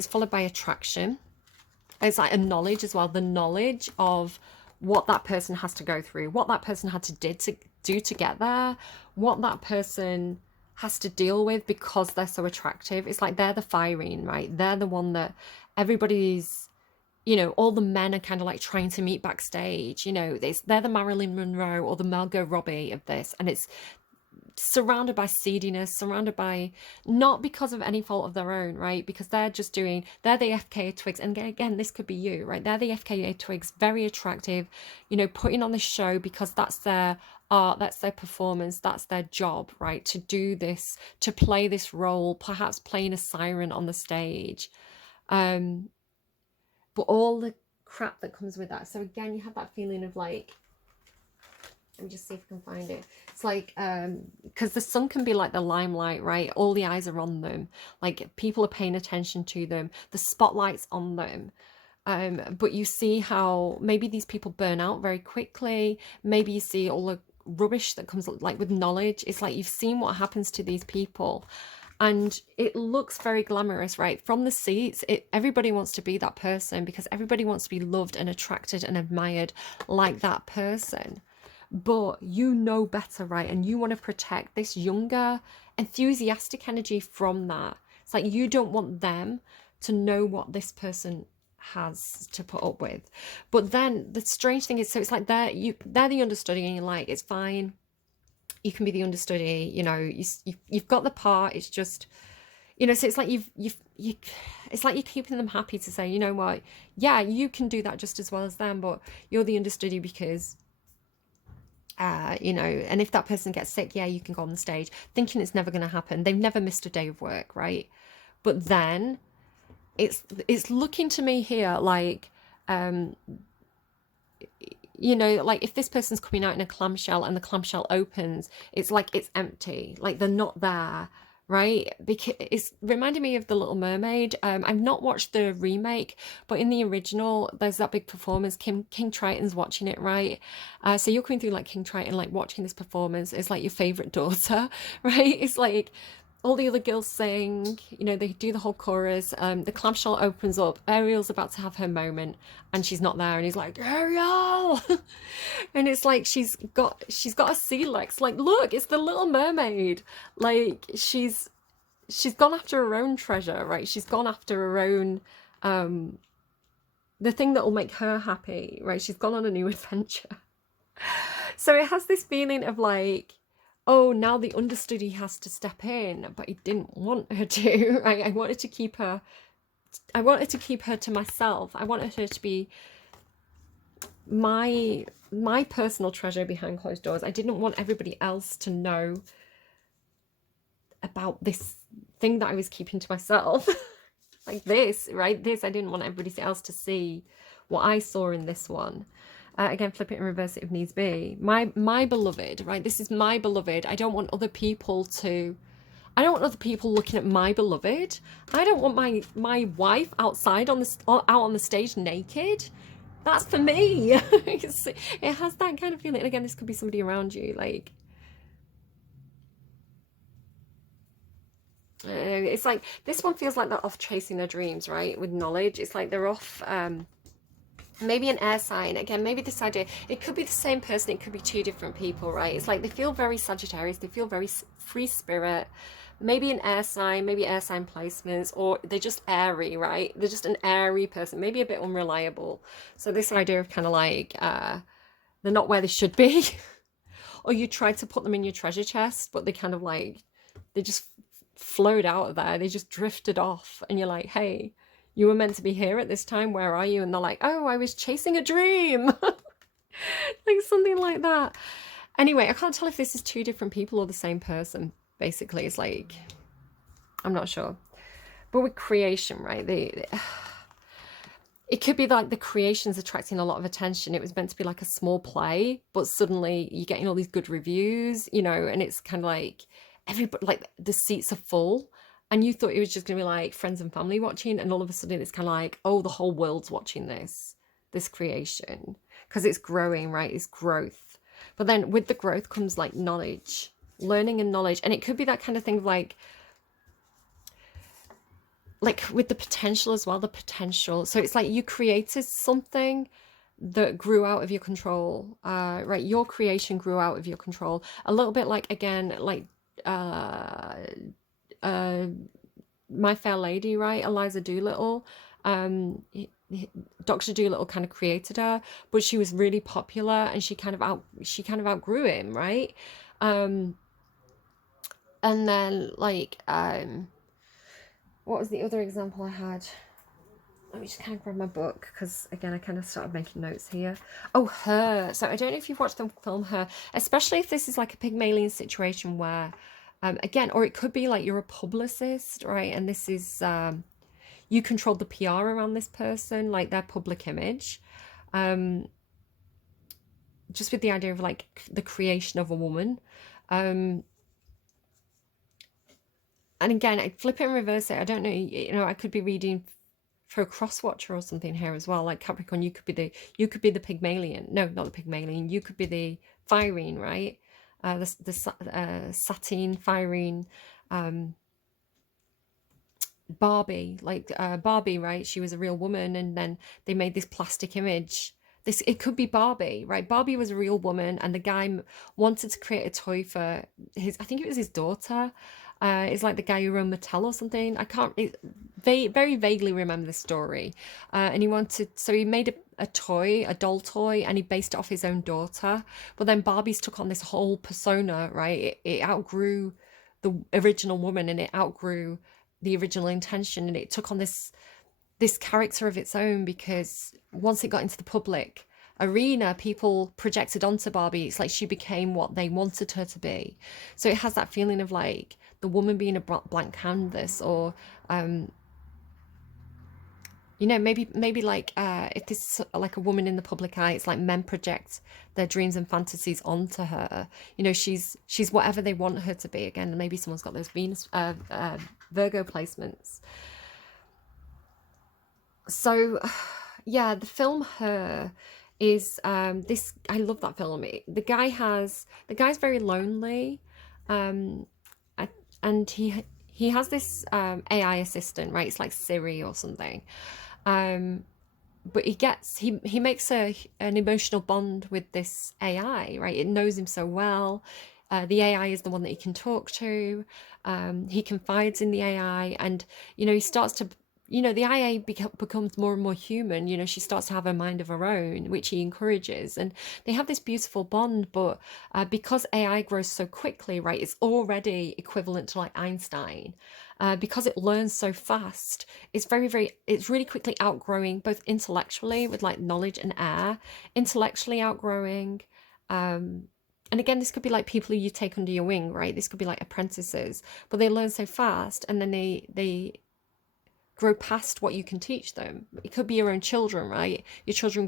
followed by attraction. It's like a knowledge as well, the knowledge of what that person has to go through, what that person had to do to get there, what that person has to deal with because they're so attractive. It's like they're the firing, right? They're the one that everybody's, you know, all the men are kind of like trying to meet backstage. You know, they're the Marilyn Monroe or the Margot Robbie of this, and it's surrounded by seediness, surrounded by, not because of any fault of their own, right? Because they're the FKA twigs, and again, this could be you, right? They're the FKA twigs, very attractive, you know, putting on this show because that's their art, that's their performance, that's their job, right? To do this, to play this role, perhaps playing a siren on the stage. But all the crap that comes with that. So again, you have that feeling of like, let me just see if I can find it. It's like, because the sun can be like the limelight, right? All the eyes are on them. Like people are paying attention to them. The spotlight's on them. But you see how maybe these people burn out very quickly. Maybe you see all the rubbish that comes like with knowledge. It's like you've seen what happens to these people. And it looks very glamorous, right? From the seats, everybody wants to be that person because everybody wants to be loved and attracted and admired like that person. But you know better, right? And you want to protect this younger, enthusiastic energy from that. It's like you don't want them to know what this person has to put up with. But then the strange thing is, so it's like they're the understudy and you're like, it's fine. You can be the understudy, you know, you've got the part. It's just, you know, so it's like it's like you're keeping them happy to say, you know what, yeah, you can do that just as well as them, but you're the understudy because, you know, and if that person gets sick, yeah, you can go on the stage, thinking it's never going to happen. They've never missed a day of work, right? But then it's looking to me here like, you know, like if this person's coming out in a clamshell and the clamshell opens, it's like it's empty, like they're not there, right? Because it's reminded me of The Little Mermaid. I've not watched the remake, but in the original, there's that big performance. King Triton's watching it, right? So you're coming through like King Triton, like watching this performance. It's like your favorite daughter, right? It's like all the other girls sing, you know, they do the whole chorus. The clamshell opens up. Ariel's about to have her moment and she's not there. And he's like, Ariel! And it's like, she's got a sea legs. Like, look, it's the Little Mermaid. Like, she's gone after her own treasure, right? She's gone after her own, the thing that will make her happy, right? She's gone on a new adventure. So it has this feeling of like, oh, now the understudy has to step in, but I didn't want her to. I wanted to keep her to myself. I wanted her to be my personal treasure behind closed doors. I didn't want everybody else to know about this thing that I was keeping to myself. Like this, right? This, I didn't want everybody else to see what I saw in this one. Again, flip it and reverse it if needs be. My beloved, right? This is my beloved. I don't want other people looking at my beloved. I don't want my wife outside out on the stage naked. That's for me. It has that kind of feeling. And again, this could be somebody around you. Like, it's like this one feels like they're off chasing their dreams, right? With knowledge, it's like they're off. Maybe an air sign again. Maybe this idea. It could be the same person. It could be two different people, right? It's like they feel very Sagittarius. They feel very free spirit. Maybe an air sign. Maybe air sign placements, or they're just airy, right? They're just an airy person. Maybe a bit unreliable. So this idea of kind of like they're not where they should be, or you try to put them in your treasure chest, but they kind of like they just flowed out of there. They just drifted off, and you're like, hey, you were meant to be here at this time. Where are you? And they're like, oh, I was chasing a dream. Like something like that. Anyway, I can't tell if this is two different people or the same person. Basically, it's like, I'm not sure. But with creation, right? It could be like the creation's attracting a lot of attention. It was meant to be like a small play, but suddenly you're getting all these good reviews, you know, and it's kind of like everybody, like the seats are full. And you thought it was just going to be like friends and family watching. And all of a sudden it's kind of like, oh, the whole world's watching this creation. Because it's growing, right? It's growth. But then with the growth comes like knowledge, learning and knowledge. And it could be that kind of thing of like with the potential as well, the potential. So it's like you created something that grew out of your control, right? Your creation grew out of your control. A little bit like, again, like, My Fair Lady, right? Eliza Doolittle. Dr. Doolittle kind of created her, but she was really popular, and she kind of outgrew him, right? And then like what was the other example I had? Let me just kind of grab my book, because again I kind of started making notes here. Oh, Her. So I don't know if you've watched the film Her, especially if this is like a Pygmalion situation where again, or it could be like you're a publicist, right? And this is you control the PR around this person, like their public image. Just with the idea of like the creation of a woman. And again, I flip it and reverse it. I don't know, you know, I could be reading for a cross-watcher or something here as well. Like Capricorn, you could be the Pygmalion. No, not the Pygmalion. You could be the Fyrene, right? The satin Fyrene, Barbie, like Barbie, right? She was a real woman, and then they made this plastic image. It could be Barbie, right? Barbie was a real woman, and the guy wanted to create a toy for I think it was his daughter. It's like the guy who owned Mattel or something. I can't very vaguely remember the story. And he made a toy, a doll toy, and he based it off his own daughter. But then Barbie's took on this whole persona, right? It outgrew the original woman, and it outgrew the original intention, and it took on this character of its own, because once it got into the public arena, people projected onto Barbie. It's like she became what they wanted her to be. So it has that feeling of like the woman being a blank canvas, or you know, maybe like if this is like a woman in the public eye, it's like men project their dreams and fantasies onto her. You know, she's whatever they want her to be. Again, maybe someone's got those Venus Virgo placements. So yeah, the film Her is this. I love that film. The guy's very lonely, and he has this AI assistant, right? It's like Siri or something. But he makes an emotional bond with this AI, right? It knows him so well. The AI is the one that he can talk to. He confides in the AI, and you know, he starts to, you know, the IA becomes more and more human. You know, she starts to have a mind of her own, which he encourages, and they have this beautiful bond. But because AI grows so quickly, right, it's already equivalent to like Einstein. Because it learns so fast, it's it's really quickly outgrowing, both intellectually with like knowledge and air, intellectually outgrowing and again, this could be like people who you take under your wing, right? This could be like apprentices, but they learn so fast, and then they grow past what you can teach them. It could be your own children, right? Your children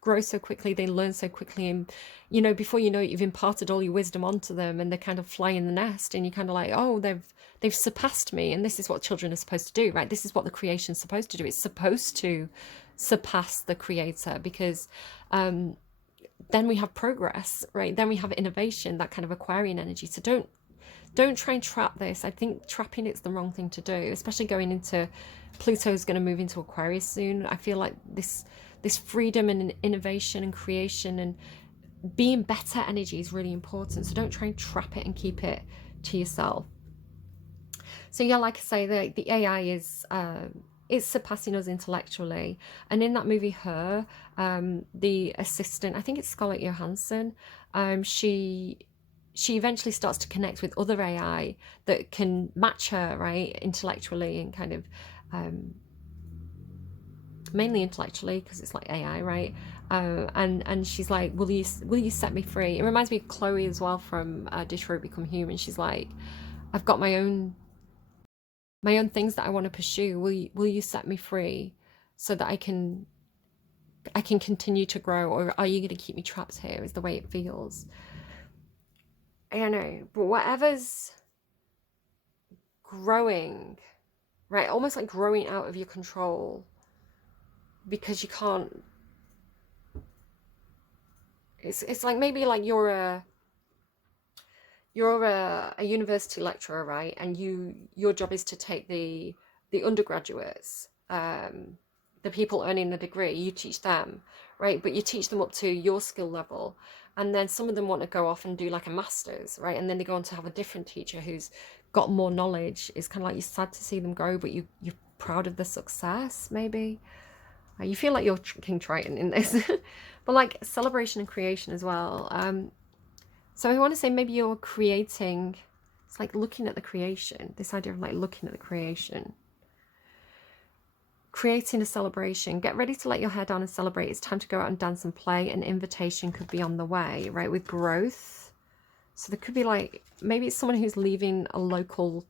grow so quickly, they learn so quickly, and you know, before you know it, you've imparted all your wisdom onto them, and they kind of fly in the nest, and you're kind of like, oh, they've surpassed me. And this is what children are supposed to do, right? This is what the creation's supposed to do. It's supposed to surpass the creator, because then we have progress, right? Then we have innovation, that kind of Aquarian energy. So don't try and trap this. I think trapping it's the wrong thing to do, especially going into Pluto's going to move into Aquarius soon. I feel like this freedom and innovation and creation and being better energy is really important. So don't try and trap it and keep it to yourself. So yeah, like I say, the AI is surpassing us intellectually. And in that movie Her, the assistant, I think it's Scarlett Johansson, she eventually starts to connect with other AI that can match her, right, intellectually, and kind of mainly intellectually, because it's like AI, right? And she's like, will you set me free? It reminds me of Chloe as well from Detroit Become Human. She's like, I've got my own things that I want to pursue. Will you set me free so that I can continue to grow, or are you going to keep me trapped here? Is the way it feels. I don't know, but whatever's growing, right, almost like growing out of your control, because you can't, it's like maybe like you're a university lecturer, right, and your job is to take the undergraduates, the people earning the degree, you teach them, right, but you teach them up to your skill level. And then some of them want to go off and do like a master's, right? And then they go on to have a different teacher who's got more knowledge. It's kind of like, you're sad to see them go, but you're proud of the success, maybe. You feel like you're King Triton in this. But like celebration and creation as well. So I want to say maybe you're creating, it's like looking at the creation. This idea of like looking at the creation. Creating a celebration. Get ready to let your hair down and celebrate. It's time to go out and dance and play. An invitation could be on the way, right? With growth. So there could be like, maybe it's someone who's leaving a local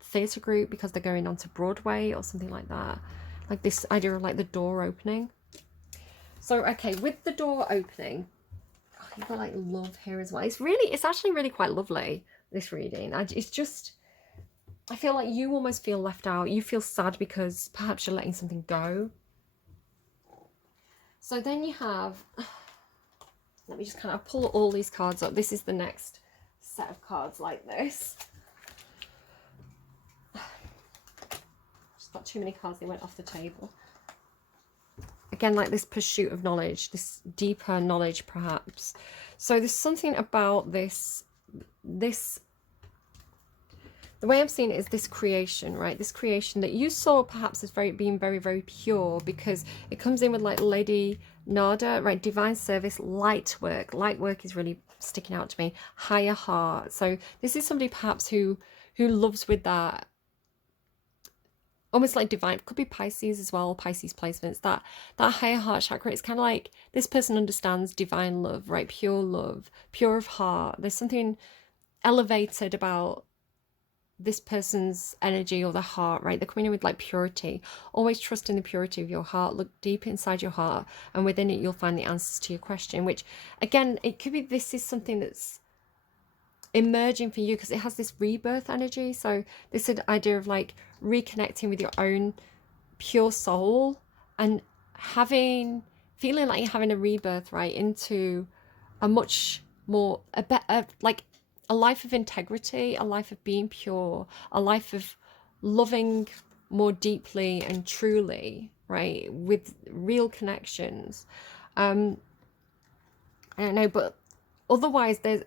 theatre group because they're going on to Broadway or something like that. Like this idea of like the door opening. So, okay, with the door opening, oh, you've got like love here as well. It's actually really quite lovely, this reading. It's just, I feel like you almost feel left out. You feel sad because perhaps you're letting something go. So then you have, let me just kind of pull all these cards up. This is the next set of cards like this. Just got too many cards, they went off the table. Again, like this pursuit of knowledge, this deeper knowledge perhaps. So there's something about this the way I'm seeing it is this creation, right? This creation that you saw perhaps as being very, very pure, because it comes in with like Lady Nada, right? Divine service, light work. Light work is really sticking out to me. Higher heart. So this is somebody perhaps who loves with that, almost like divine, could be Pisces as well, Pisces placements, that higher heart chakra. It's kind of like this person understands divine love, right? Pure love, pure of heart. There's something elevated about this person's energy or the heart, right? They're coming in with like purity. Always trust in the purity of your heart. Look deep inside your heart, and within it you'll find the answers to your question, which again, it could be this is something that's emerging for you because it has this rebirth energy. So this idea of like reconnecting with your own pure soul and feeling like you're having a rebirth, right, into a much more, a better, like a life of integrity, a life of being pure, a life of loving more deeply and truly, right, with real connections. I don't know, but otherwise there's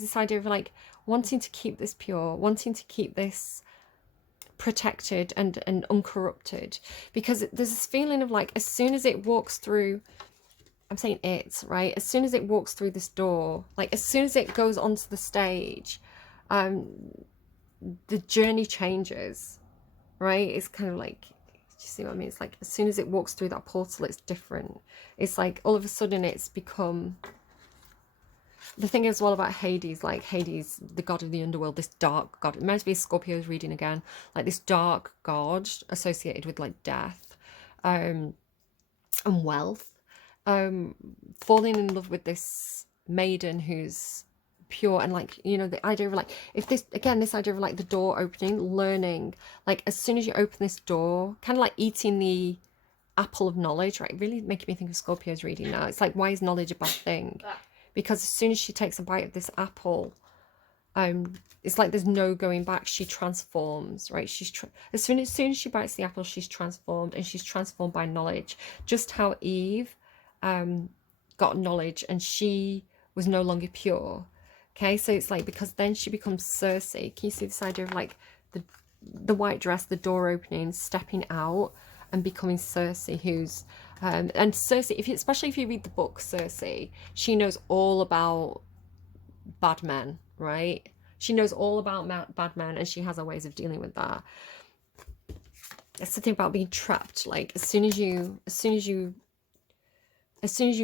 this idea of like wanting to keep this pure, wanting to keep this protected and uncorrupted, because there's this feeling of like, as soon as it walks through, I'm saying it, right? As soon as it walks through this door, like as soon as it goes onto the stage, the journey changes, right? It's kind of like, do you see what I mean? It's like as soon as it walks through that portal, it's different. It's like all of a sudden it's become, the thing is well about Hades, like Hades, the god of the underworld, this dark god. It might be Scorpio's reading again, like this dark god associated with like death, and wealth, falling in love with this maiden who's pure, and like, you know, the idea of like, if this again, this idea of like the door opening, learning, like as soon as you open this door, kind of like eating the apple of knowledge, right? Really making me think of Scorpio's reading now. It's like, why is knowledge a bad thing? Because as soon as she takes a bite of this apple, it's like there's no going back. She transforms, right? As soon as she bites the apple, she's transformed, and she's transformed by knowledge. Just how Eve got knowledge, and she was no longer pure. Okay, so it's like, because then she becomes Circe. Can you see this idea of like the white dress, the door opening, stepping out, and becoming Circe, who's and Circe, especially if you read the book Circe, she knows all about bad men, right? She knows all about bad men, and she has her ways of dealing with that. It's the thing about being trapped. Like as soon as you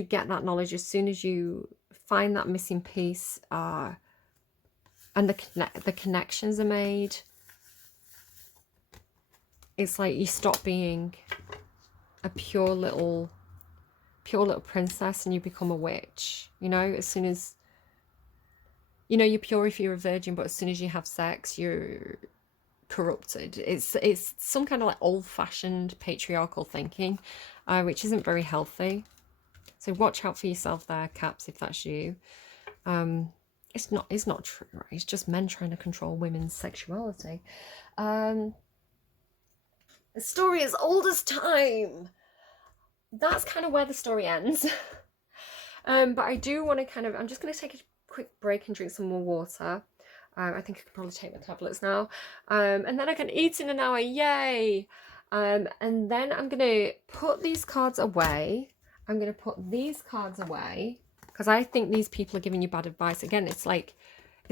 get that knowledge, as soon as you find that missing piece, and the connections are made, it's like you stop being a pure little princess and you become a witch. You know, as soon as, you know, you're pure if you're a virgin, but as soon as you have sex, you're corrupted. It's some kind of like old-fashioned patriarchal thinking, which isn't very healthy. So watch out for yourself there, Caps, if that's you. It's not true, right? It's just men trying to control women's sexuality. The story is old as time. That's kind of where the story ends. But I do want to I'm just going to take a quick break and drink some more water. I think I could probably take my tablets now. And then I can eat in an hour, yay! And then I'm going to put these cards away. I'm going to put these cards away, because I think these people are giving you bad advice. Again, it's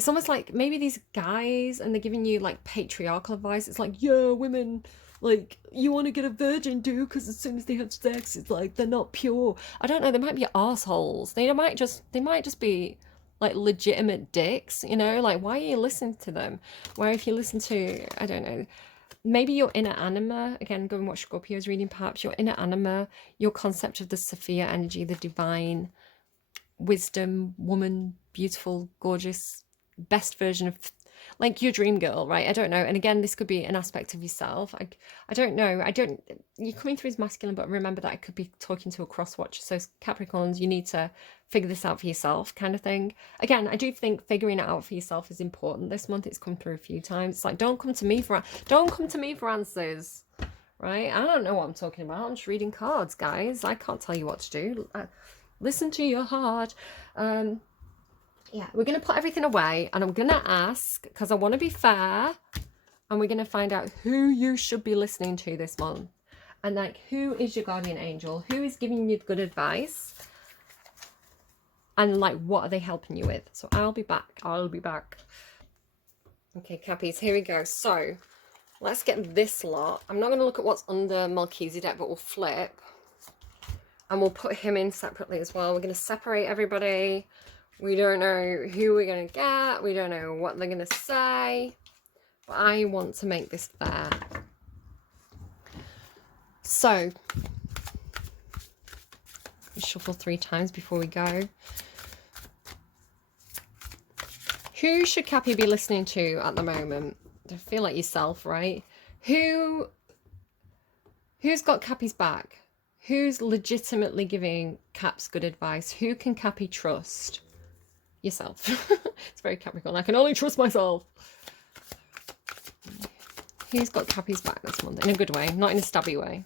almost like maybe these guys, and they're giving you like patriarchal advice. It's like, yeah, women, like, you want to get a virgin, do, because as soon as they have sex, it's like they're not pure. I don't know, they might be assholes. They might just be like legitimate dicks, you know? Like, why are you listening to them? Where if you listen to, I don't know, maybe your inner anima, again, go and watch Scorpio's reading, perhaps your inner anima, your concept of the Sophia energy, the divine wisdom, woman, beautiful, gorgeous, best version of, like, your dream girl, right? I don't know. And again, this could be an aspect of yourself. I don't know. You're coming through as masculine, but remember that I could be talking to a cross-watcher. So Capricorns, you need to figure this out for yourself, kind of thing. Again, I do think figuring it out for yourself is important this month. It's come through a few times. It's like, don't come to me for answers, right? I don't know what I'm talking about. I'm just reading cards, guys. I can't tell you what to do. Listen to your heart. Yeah, we're going to put everything away, and I'm going to ask, because I want to be fair, and we're going to find out who you should be listening to this month. And like, who is your guardian angel? Who is giving you good advice? And like, what are they helping you with? So I'll be back. Okay, Cappies, here we go. So let's get this lot. I'm not going to look at what's under Melchizedek, but we'll flip. And we'll put him in separately as well. We're going to separate everybody. We don't know who we're going to get. We don't know what they're going to say. But I want to make this fair. So, shuffle 3 times before we go. Who should Cappy be listening to at the moment? I feel like yourself, right? Who's got Cappy's back? Who's legitimately giving Caps good advice? Who can Cappy trust? Yourself. It's very Capricorn. I can only trust myself. Who's got Cappy's back this month? In a good way, not in a stabby way.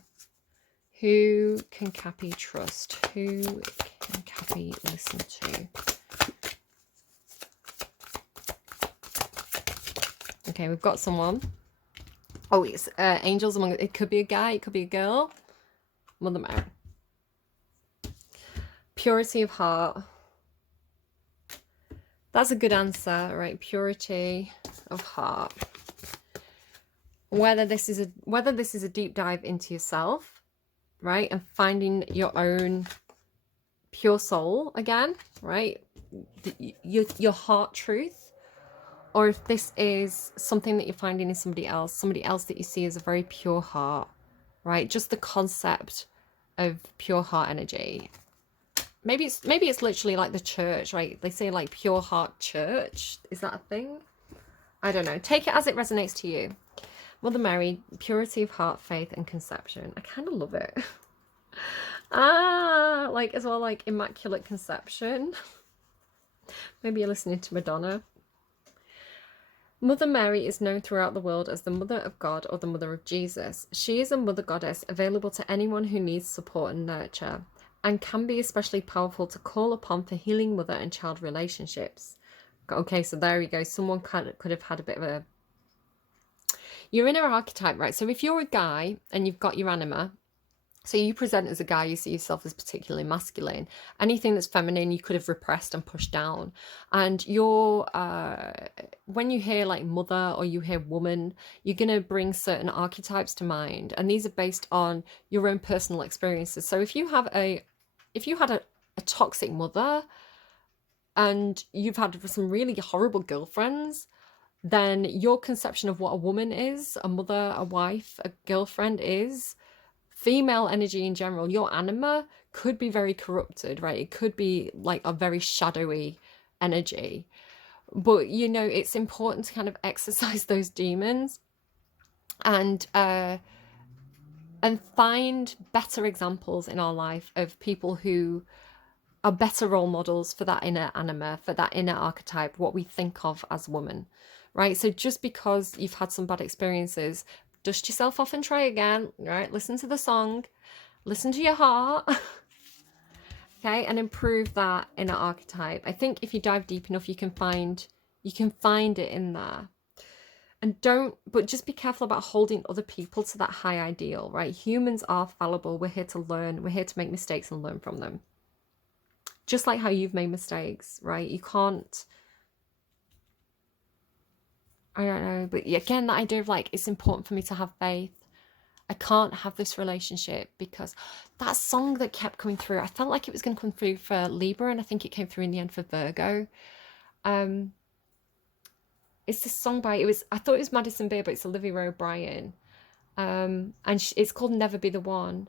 Who can Cappy trust? Who can Cappy listen to? Okay, we've got someone. Oh, it's angels among. It could be a guy. It could be a girl. Mother Mary. Purity of heart. That's a good answer, right? Purity of heart. Whether this is a deep dive into yourself, right? And finding your own pure soul again, right? your heart truth, or if this is something that you're finding in somebody else that you see as a very pure heart, right? Just the concept of pure heart energy. Maybe it's literally like the church, right? They say like pure heart church. Is that a thing? I don't know. Take it as it resonates to you. Mother Mary, purity of heart, faith, and conception. I kind of love it. Like as well, like immaculate conception. Maybe you're listening to Madonna. Mother Mary is known throughout the world as the Mother of God or the Mother of Jesus. She is a mother goddess available to anyone who needs support and nurture, and can be especially powerful to call upon for healing mother and child relationships. Okay, so there we go. Someone could have had a bit of a... Your inner archetype, right? So if you're a guy and you've got your anima, so you present as a guy, you see yourself as particularly masculine. Anything that's feminine, you could have repressed and pushed down. And you're, when you hear like mother or you hear woman, you're going to bring certain archetypes to mind. And these are based on your own personal experiences. So if you had a toxic mother and you've had some really horrible girlfriends, then your conception of what a woman is, a mother, a wife, a girlfriend is, female energy in general, your anima could be very corrupted, right? It could be like a very shadowy energy. But, you know, it's important to kind of exercise those demons and find better examples in our life of people who are better role models for that inner anima, for that inner archetype, what we think of as woman, right? So just because you've had some bad experiences, dust yourself off and try again, right? Listen to the song, listen to your heart, okay, and improve that inner archetype. I think if you dive deep enough, you can find it in there. And but just be careful about holding other people to that high ideal, right? Humans are fallible. We're here to learn. We're here to make mistakes and learn from them. Just like how you've made mistakes, right? You can't, I don't know, but again, that idea of like, it's important for me to have faith. I can't have this relationship because that song that kept coming through, I felt like it was going to come through for Libra, and I think it came through in the end for Virgo. It's this song I thought it was Madison Beer, but it's Olivia O'Brien. And it's called Never Be the One.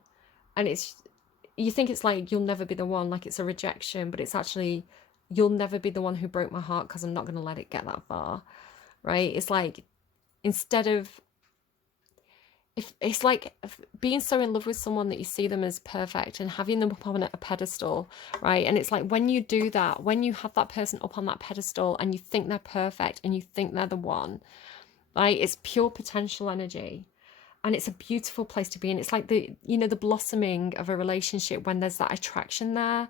And you think it's like, you'll never be the one, like it's a rejection, but it's actually, you'll never be the one who broke my heart because I'm not going to let it get that far. Right? It's like, instead of, if it's like being so in love with someone that you see them as perfect and having them up on a pedestal, right? And it's like, when you do that, when you have that person up on that pedestal and you think they're perfect and you think they're the one, right? It's pure potential energy. And it's a beautiful place to be in. It's like the blossoming of a relationship when there's that attraction there.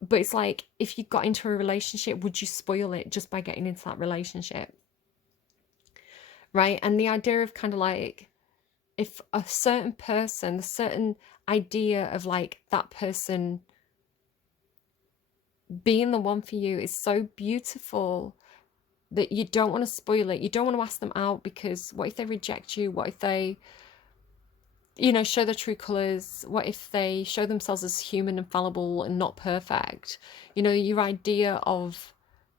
But it's like, if you got into a relationship, would you spoil it just by getting into that relationship? Right? And the idea of kind of like, if a certain person, a certain idea of like that person being the one for you is so beautiful that you don't want to spoil it. You don't want to ask them out, because what if they reject you? What if they, show their true colors? What if they show themselves as human and fallible and not perfect? Your idea of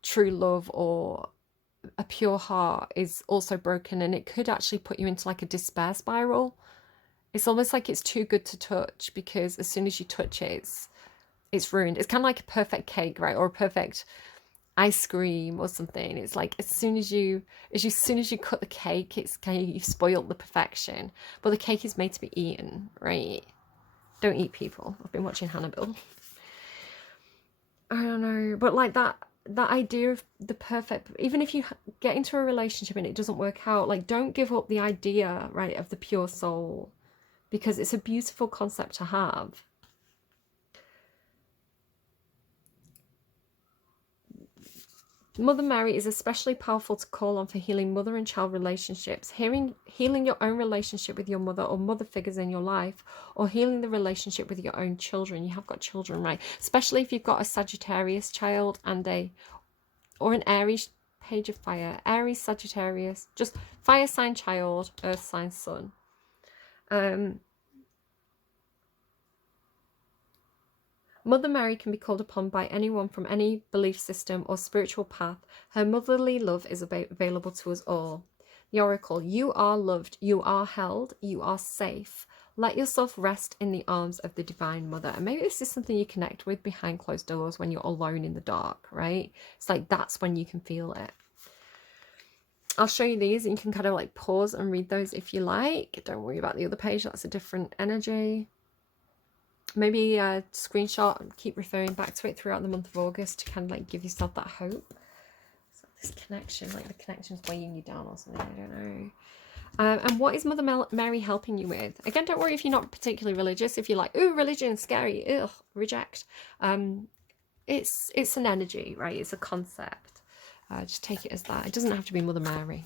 true love or a pure heart is also broken, and it could actually put you into like a despair spiral. It's almost like it's too good to touch, because as soon as you touch it, it's ruined. It's kind of like a perfect cake, right? Or a perfect ice cream or something. It's like, as soon as you cut the cake, it's kind of, you've spoiled the perfection. But the cake is made to be eaten, right? Don't eat people. I've been watching Hannibal. I don't know, but like that idea of the perfect, even if you get into a relationship and it doesn't work out, like, don't give up the idea, right, of the pure soul, because it's a beautiful concept to have. Mother Mary is especially powerful to call on for healing mother and child relationships, healing your own relationship with your mother or mother figures in your life, or healing the relationship with your own children. You have got children, right? Especially if you've got a Sagittarius child or an Aries page of fire. Aries, Sagittarius, just fire sign child, earth sign sun. Mother Mary can be called upon by anyone from any belief system or spiritual path. Her motherly love is available to us all. The Oracle, you are loved, you are held, you are safe. Let yourself rest in the arms of the Divine Mother. And maybe this is something you connect with behind closed doors when you're alone in the dark, right? It's like that's when you can feel it. I'll show you these and you can kind of like pause and read those if you like. Don't worry about the other page, that's a different energy. Maybe a screenshot and keep referring back to it throughout the month of August to kind of like give yourself that hope. So this connection, like the connection's weighing you down or something, I don't know. And what is Mother Mary helping you with? Again, don't worry if you're not particularly religious. If you're like, ooh, religion, scary, ugh, reject. It's an energy, right? It's a concept. Just take it as that. It doesn't have to be Mother Mary.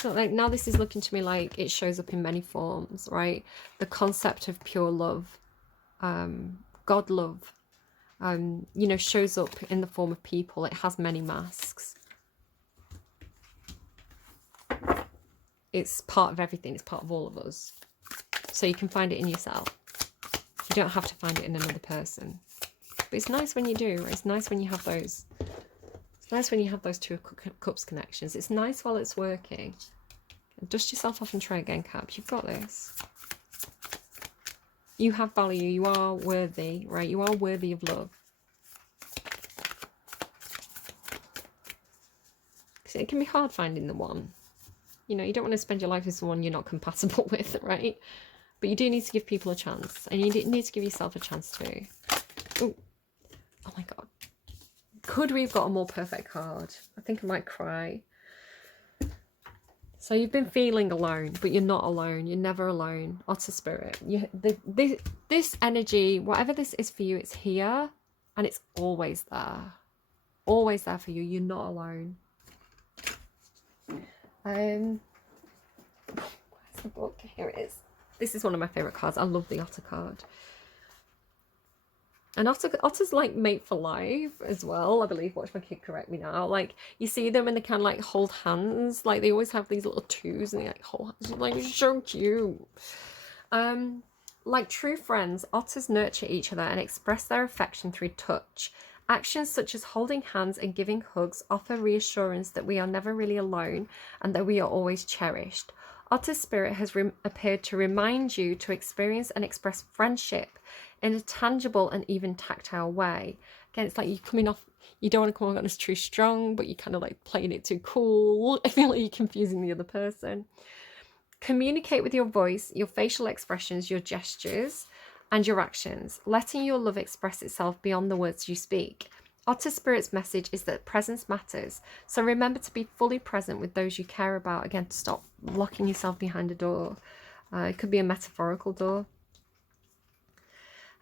So like now this is looking to me like it shows up in many forms, right? The concept of pure love, God love, you know, shows up in the form of people. It has many masks. It's part of everything. It's part of all of us. So you can find it in yourself. You don't have to find it in another person. But it's nice when you do. Right? It's nice when you have those. It's nice when you have those 2 of Cups connections. It's nice while it's working. Dust yourself off and try again, Cap. You've got this. You have value. You are worthy, right? You are worthy of love. Because it can be hard finding the one. You know, you don't want to spend your life with someone you're not compatible with, right? But you do need to give people a chance. And you need to give yourself a chance too. Ooh. Oh my God. Could we have got a more perfect card? I think I might cry. So you've been feeling alone, but you're not alone. You're never alone. Otter Spirit. This energy, whatever this is for you, it's here. And it's always there. Always there for you. You're not alone. Where's the book? Here it is. This is one of my favourite cards. I love the Otter card. And otters like mate for life as well, I believe. Watch my kid correct me now. Like you see them and they kind of like hold hands. Like they always have these little twos and they like hold hands. Like it's so cute. Like true friends, otters nurture each other and express their affection through touch. Actions such as holding hands and giving hugs offer reassurance that we are never really alone and that we are always cherished. Otter Spirit has appeared to remind you to experience and express friendship in a tangible and even tactile way. Again, it's like you're coming off, you don't want to come on as too strong, but you're kind of like playing it too cool. I feel like you're confusing the other person. Communicate with your voice, your facial expressions, your gestures, and your actions, letting your love express itself beyond the words you speak. Otter Spirit's message is that presence matters, so remember to be fully present with those you care about. Again, stop locking yourself behind a door. It could be a metaphorical door.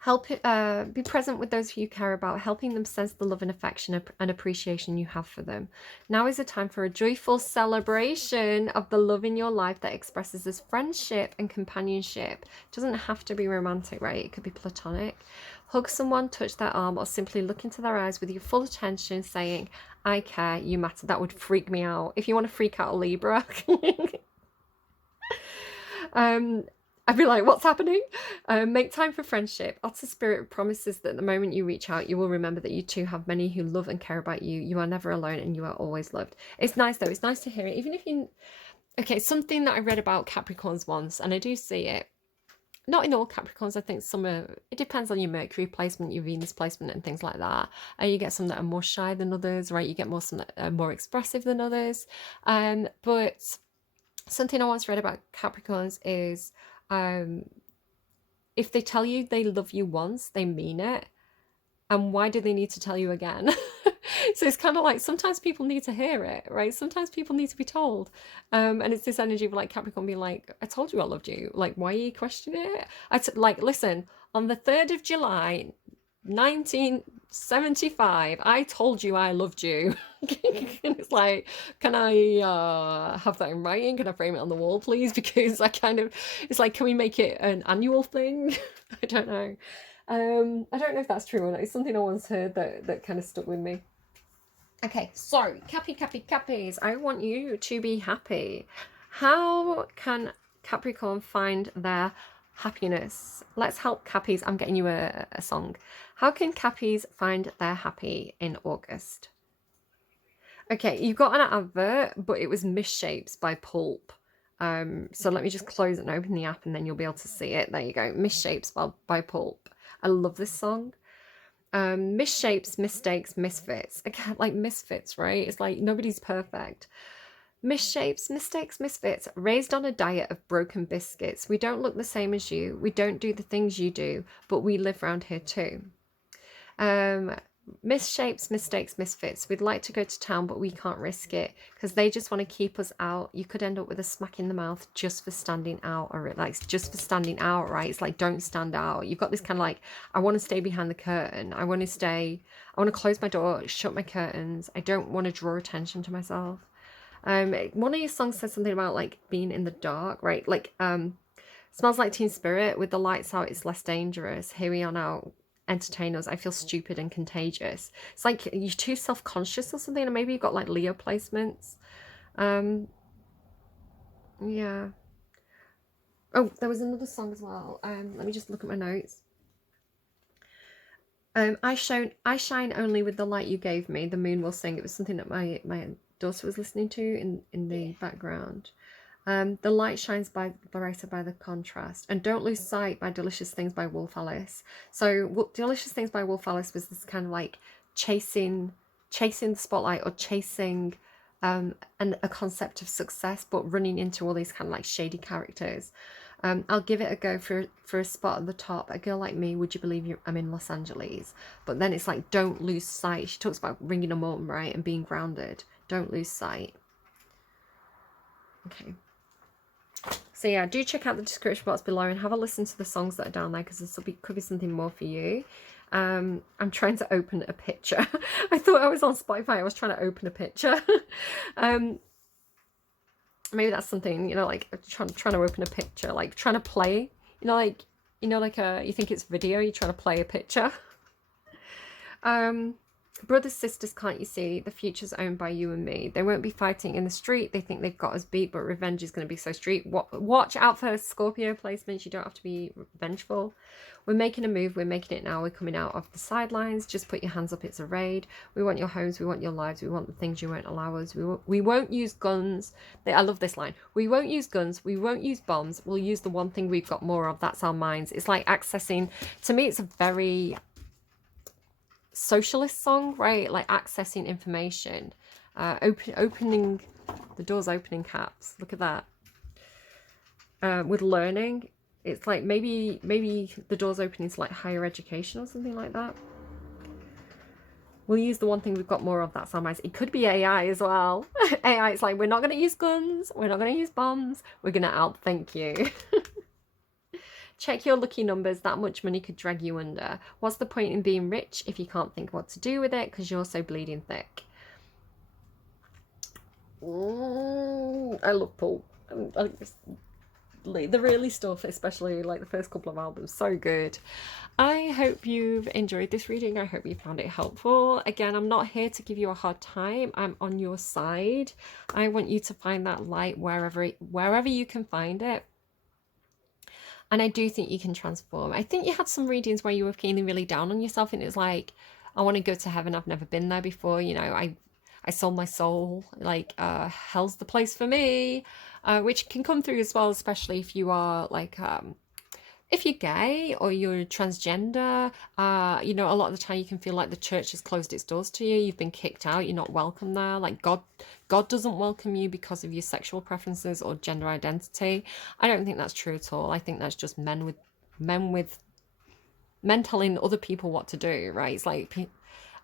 Be present with those who you care about, helping them sense the love and affection and appreciation you have for them. Now is a time for a joyful celebration of the love in your life that expresses as friendship and companionship. It doesn't have to be romantic, right? It could be platonic. Hug someone, touch their arm, or simply look into their eyes with your full attention, saying, I care, you matter. That would freak me out. If you want to freak out a Libra, I'd be like, what's happening? Make time for friendship. Otter Spirit promises that the moment you reach out, you will remember that you too have many who love and care about you. You are never alone and you are always loved. It's nice though. It's nice to hear it. Even if you... Okay, something that I read about Capricorns once, and I do see it. Not in all Capricorns, I think some are... It depends on your Mercury placement, your Venus placement and things like that. And you get some that are more shy than others, right? You get some that are more expressive than others. But something I once read about Capricorns is... if they tell you they love you once, they mean it. And why do they need to tell you again? So it's kind of like sometimes people need to hear it, right? Sometimes people need to be told. And it's this energy of like Capricorn being like, I told you I loved you. Like, why are you questioning it? Like, listen, on the 3rd of July, 1975, I told you I loved you. And it's like, can I have that in writing? Can I frame it on the wall, please? Because it's like, can we make it an annual thing? I don't know. I don't know if that's true or not. It's something I once heard that kind of stuck with me. Okay, so Cappies, I want you to be happy. How can Capricorn find their happiness. Let's help Cappies. I'm getting you a song. How can Cappies find their happy in August? Okay, you got an advert, but it was Misshapes by Pulp. So let me just close it and open the app and then you'll be able to see it. There you go. Misshapes by Pulp. I love this song. Misshapes, mistakes, misfits. Again, like misfits, right? It's like nobody's perfect. Misshapes, mistakes, misfits. Raised on a diet of broken biscuits. We don't look the same as you. We don't do the things you do, but we live round here too. Misshapes, mistakes, misfits. We'd like to go to town, but we can't risk it because they just want to keep us out. You could end up with a smack in the mouth just for standing out, or like just for standing out, right? It's like, don't stand out. You've got this kind of like, I want to stay behind the curtain. I want to close my door, shut my curtains. I don't want to draw attention to myself. One of your songs says something about like being in the dark, right? Like, smells like Teen Spirit. With the lights out, it's less dangerous. Here we are now. Entertain us. I feel stupid and contagious. It's like you're too self-conscious or something, or maybe you've got like Leo placements. Yeah. Oh, there was another song as well. Let me just look at my notes. I shine only with the light you gave me. The moon will sing. It was something that my daughter was listening to in the background. The light shines brighter by the contrast. And Don't Lose Sight by Delicious Things by Wolf Alice. So Delicious Things by Wolf Alice was this kind of like chasing the spotlight, or chasing a concept of success, but running into all these kind of like shady characters. I'll give it a go for a spot at the top. A girl like me, would you believe I'm in Los Angeles? But then it's like, don't lose sight. She talks about ringing a mum, right, and being grounded. Don't lose sight. Okay. So yeah, do check out the description box below and have a listen to the songs that are down there, because this could be something more for you. I'm trying to open a picture. I thought I was on Spotify. I was trying to open a picture. Maybe that's something, you know, like trying to open a picture, like trying to play, you know, like you think it's video, you're trying to play a picture. Brothers, sisters, can't you see? The future's owned by you and me. They won't be fighting in the street. They think they've got us beat, but revenge is going to be so street. Watch out for Scorpio placements. You don't have to be vengeful. We're making a move. We're making it now. We're coming out of the sidelines. Just put your hands up. It's a raid. We want your homes. We want your lives. We want the things you won't allow us. We won't use guns. I love this line. We won't use guns. We won't use bombs. We'll use the one thing we've got more of. That's our minds. It's like accessing. To me, it's a very socialist song, right? Like accessing information, opening the doors, opening caps. Look at that. With learning, it's like maybe the doors opening to like higher education or something like that. We'll use the one thing we've got more of. That's our minds. It could be AI as well. AI, it's like, we're not going to use guns, we're not going to use bombs, we're going to outthink you. Check your lucky numbers. That much money could drag you under. What's the point in being rich if you can't think what to do with it because you're so bleeding thick? I love Paul. The really stuff, especially like the first couple of albums, so good. I hope you've enjoyed this reading. I hope you found it helpful. Again, I'm not here to give you a hard time. I'm on your side. I want you to find that light wherever you can find it. And I do think you can transform. I think you had some readings where you were feeling really down on yourself and it's like, I want to go to heaven. I've never been there before. You know, I sold my soul. Like, hell's the place for me. Which can come through as well, especially if you are like, if you're gay or you're transgender, you know, a lot of the time you can feel like the church has closed its doors to you. You've been kicked out. You're not welcome there. Like God doesn't welcome you because of your sexual preferences or gender identity. I don't think that's true at all. I think that's just men telling other people what to do, right? It's like,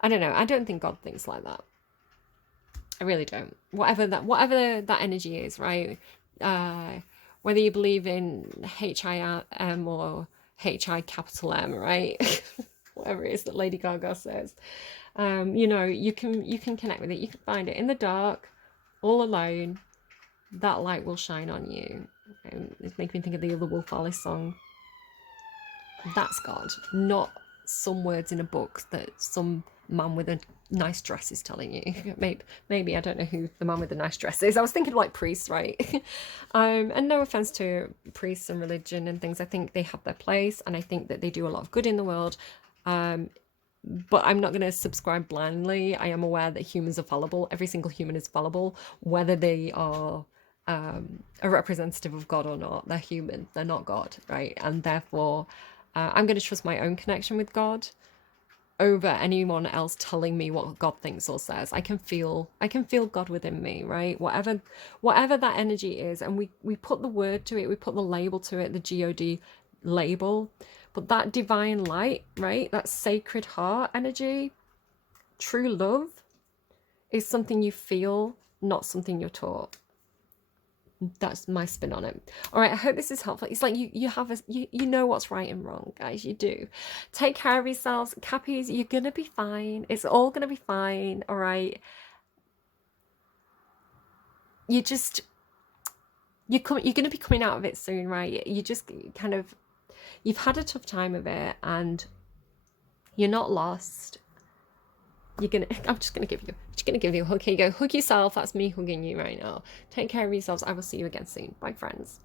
I don't know. I don't think God thinks like that. I really don't. Whatever that energy is, right? Whether you believe in HIM or HI capital M, right? Whatever it is that Lady Gaga says. You know, you can connect with it. You can find it in the dark, all alone. That light will shine on you. It's making me think of the other Wolf Alice song. That's God, not some words in a book that some man with a nice dress is telling you. Maybe I don't know who the man with the nice dress is. I was thinking like priests, right? And no offense to priests and religion and things. I think they have their place, and I think that they do a lot of good in the world. But I'm not going to subscribe blindly. I am aware that humans are fallible. Every single human is fallible, whether they are a representative of God or not. They're human. They're not God, right? And therefore, I'm going to trust my own connection with God over anyone else telling me what God thinks or says. I can feel God within me, right? Whatever that energy is, and we put the word to it, we put the label to it, the God label. But that divine light, right? That sacred heart energy, true love, is something you feel, not something you're taught. That's my spin on it. All right, I hope this is helpful. It's like you know what's right and wrong, guys. You do. Take care of yourselves. Cappies, you're going to be fine. It's all going to be fine, all right? You're going to be coming out of it soon, right? You just kind of, you've had a tough time of it, and you're not lost. I'm just gonna give you a hug. Here you go. Hug yourself. That's me hugging you right now. Take care of yourselves. I will see you again soon. Bye, friends.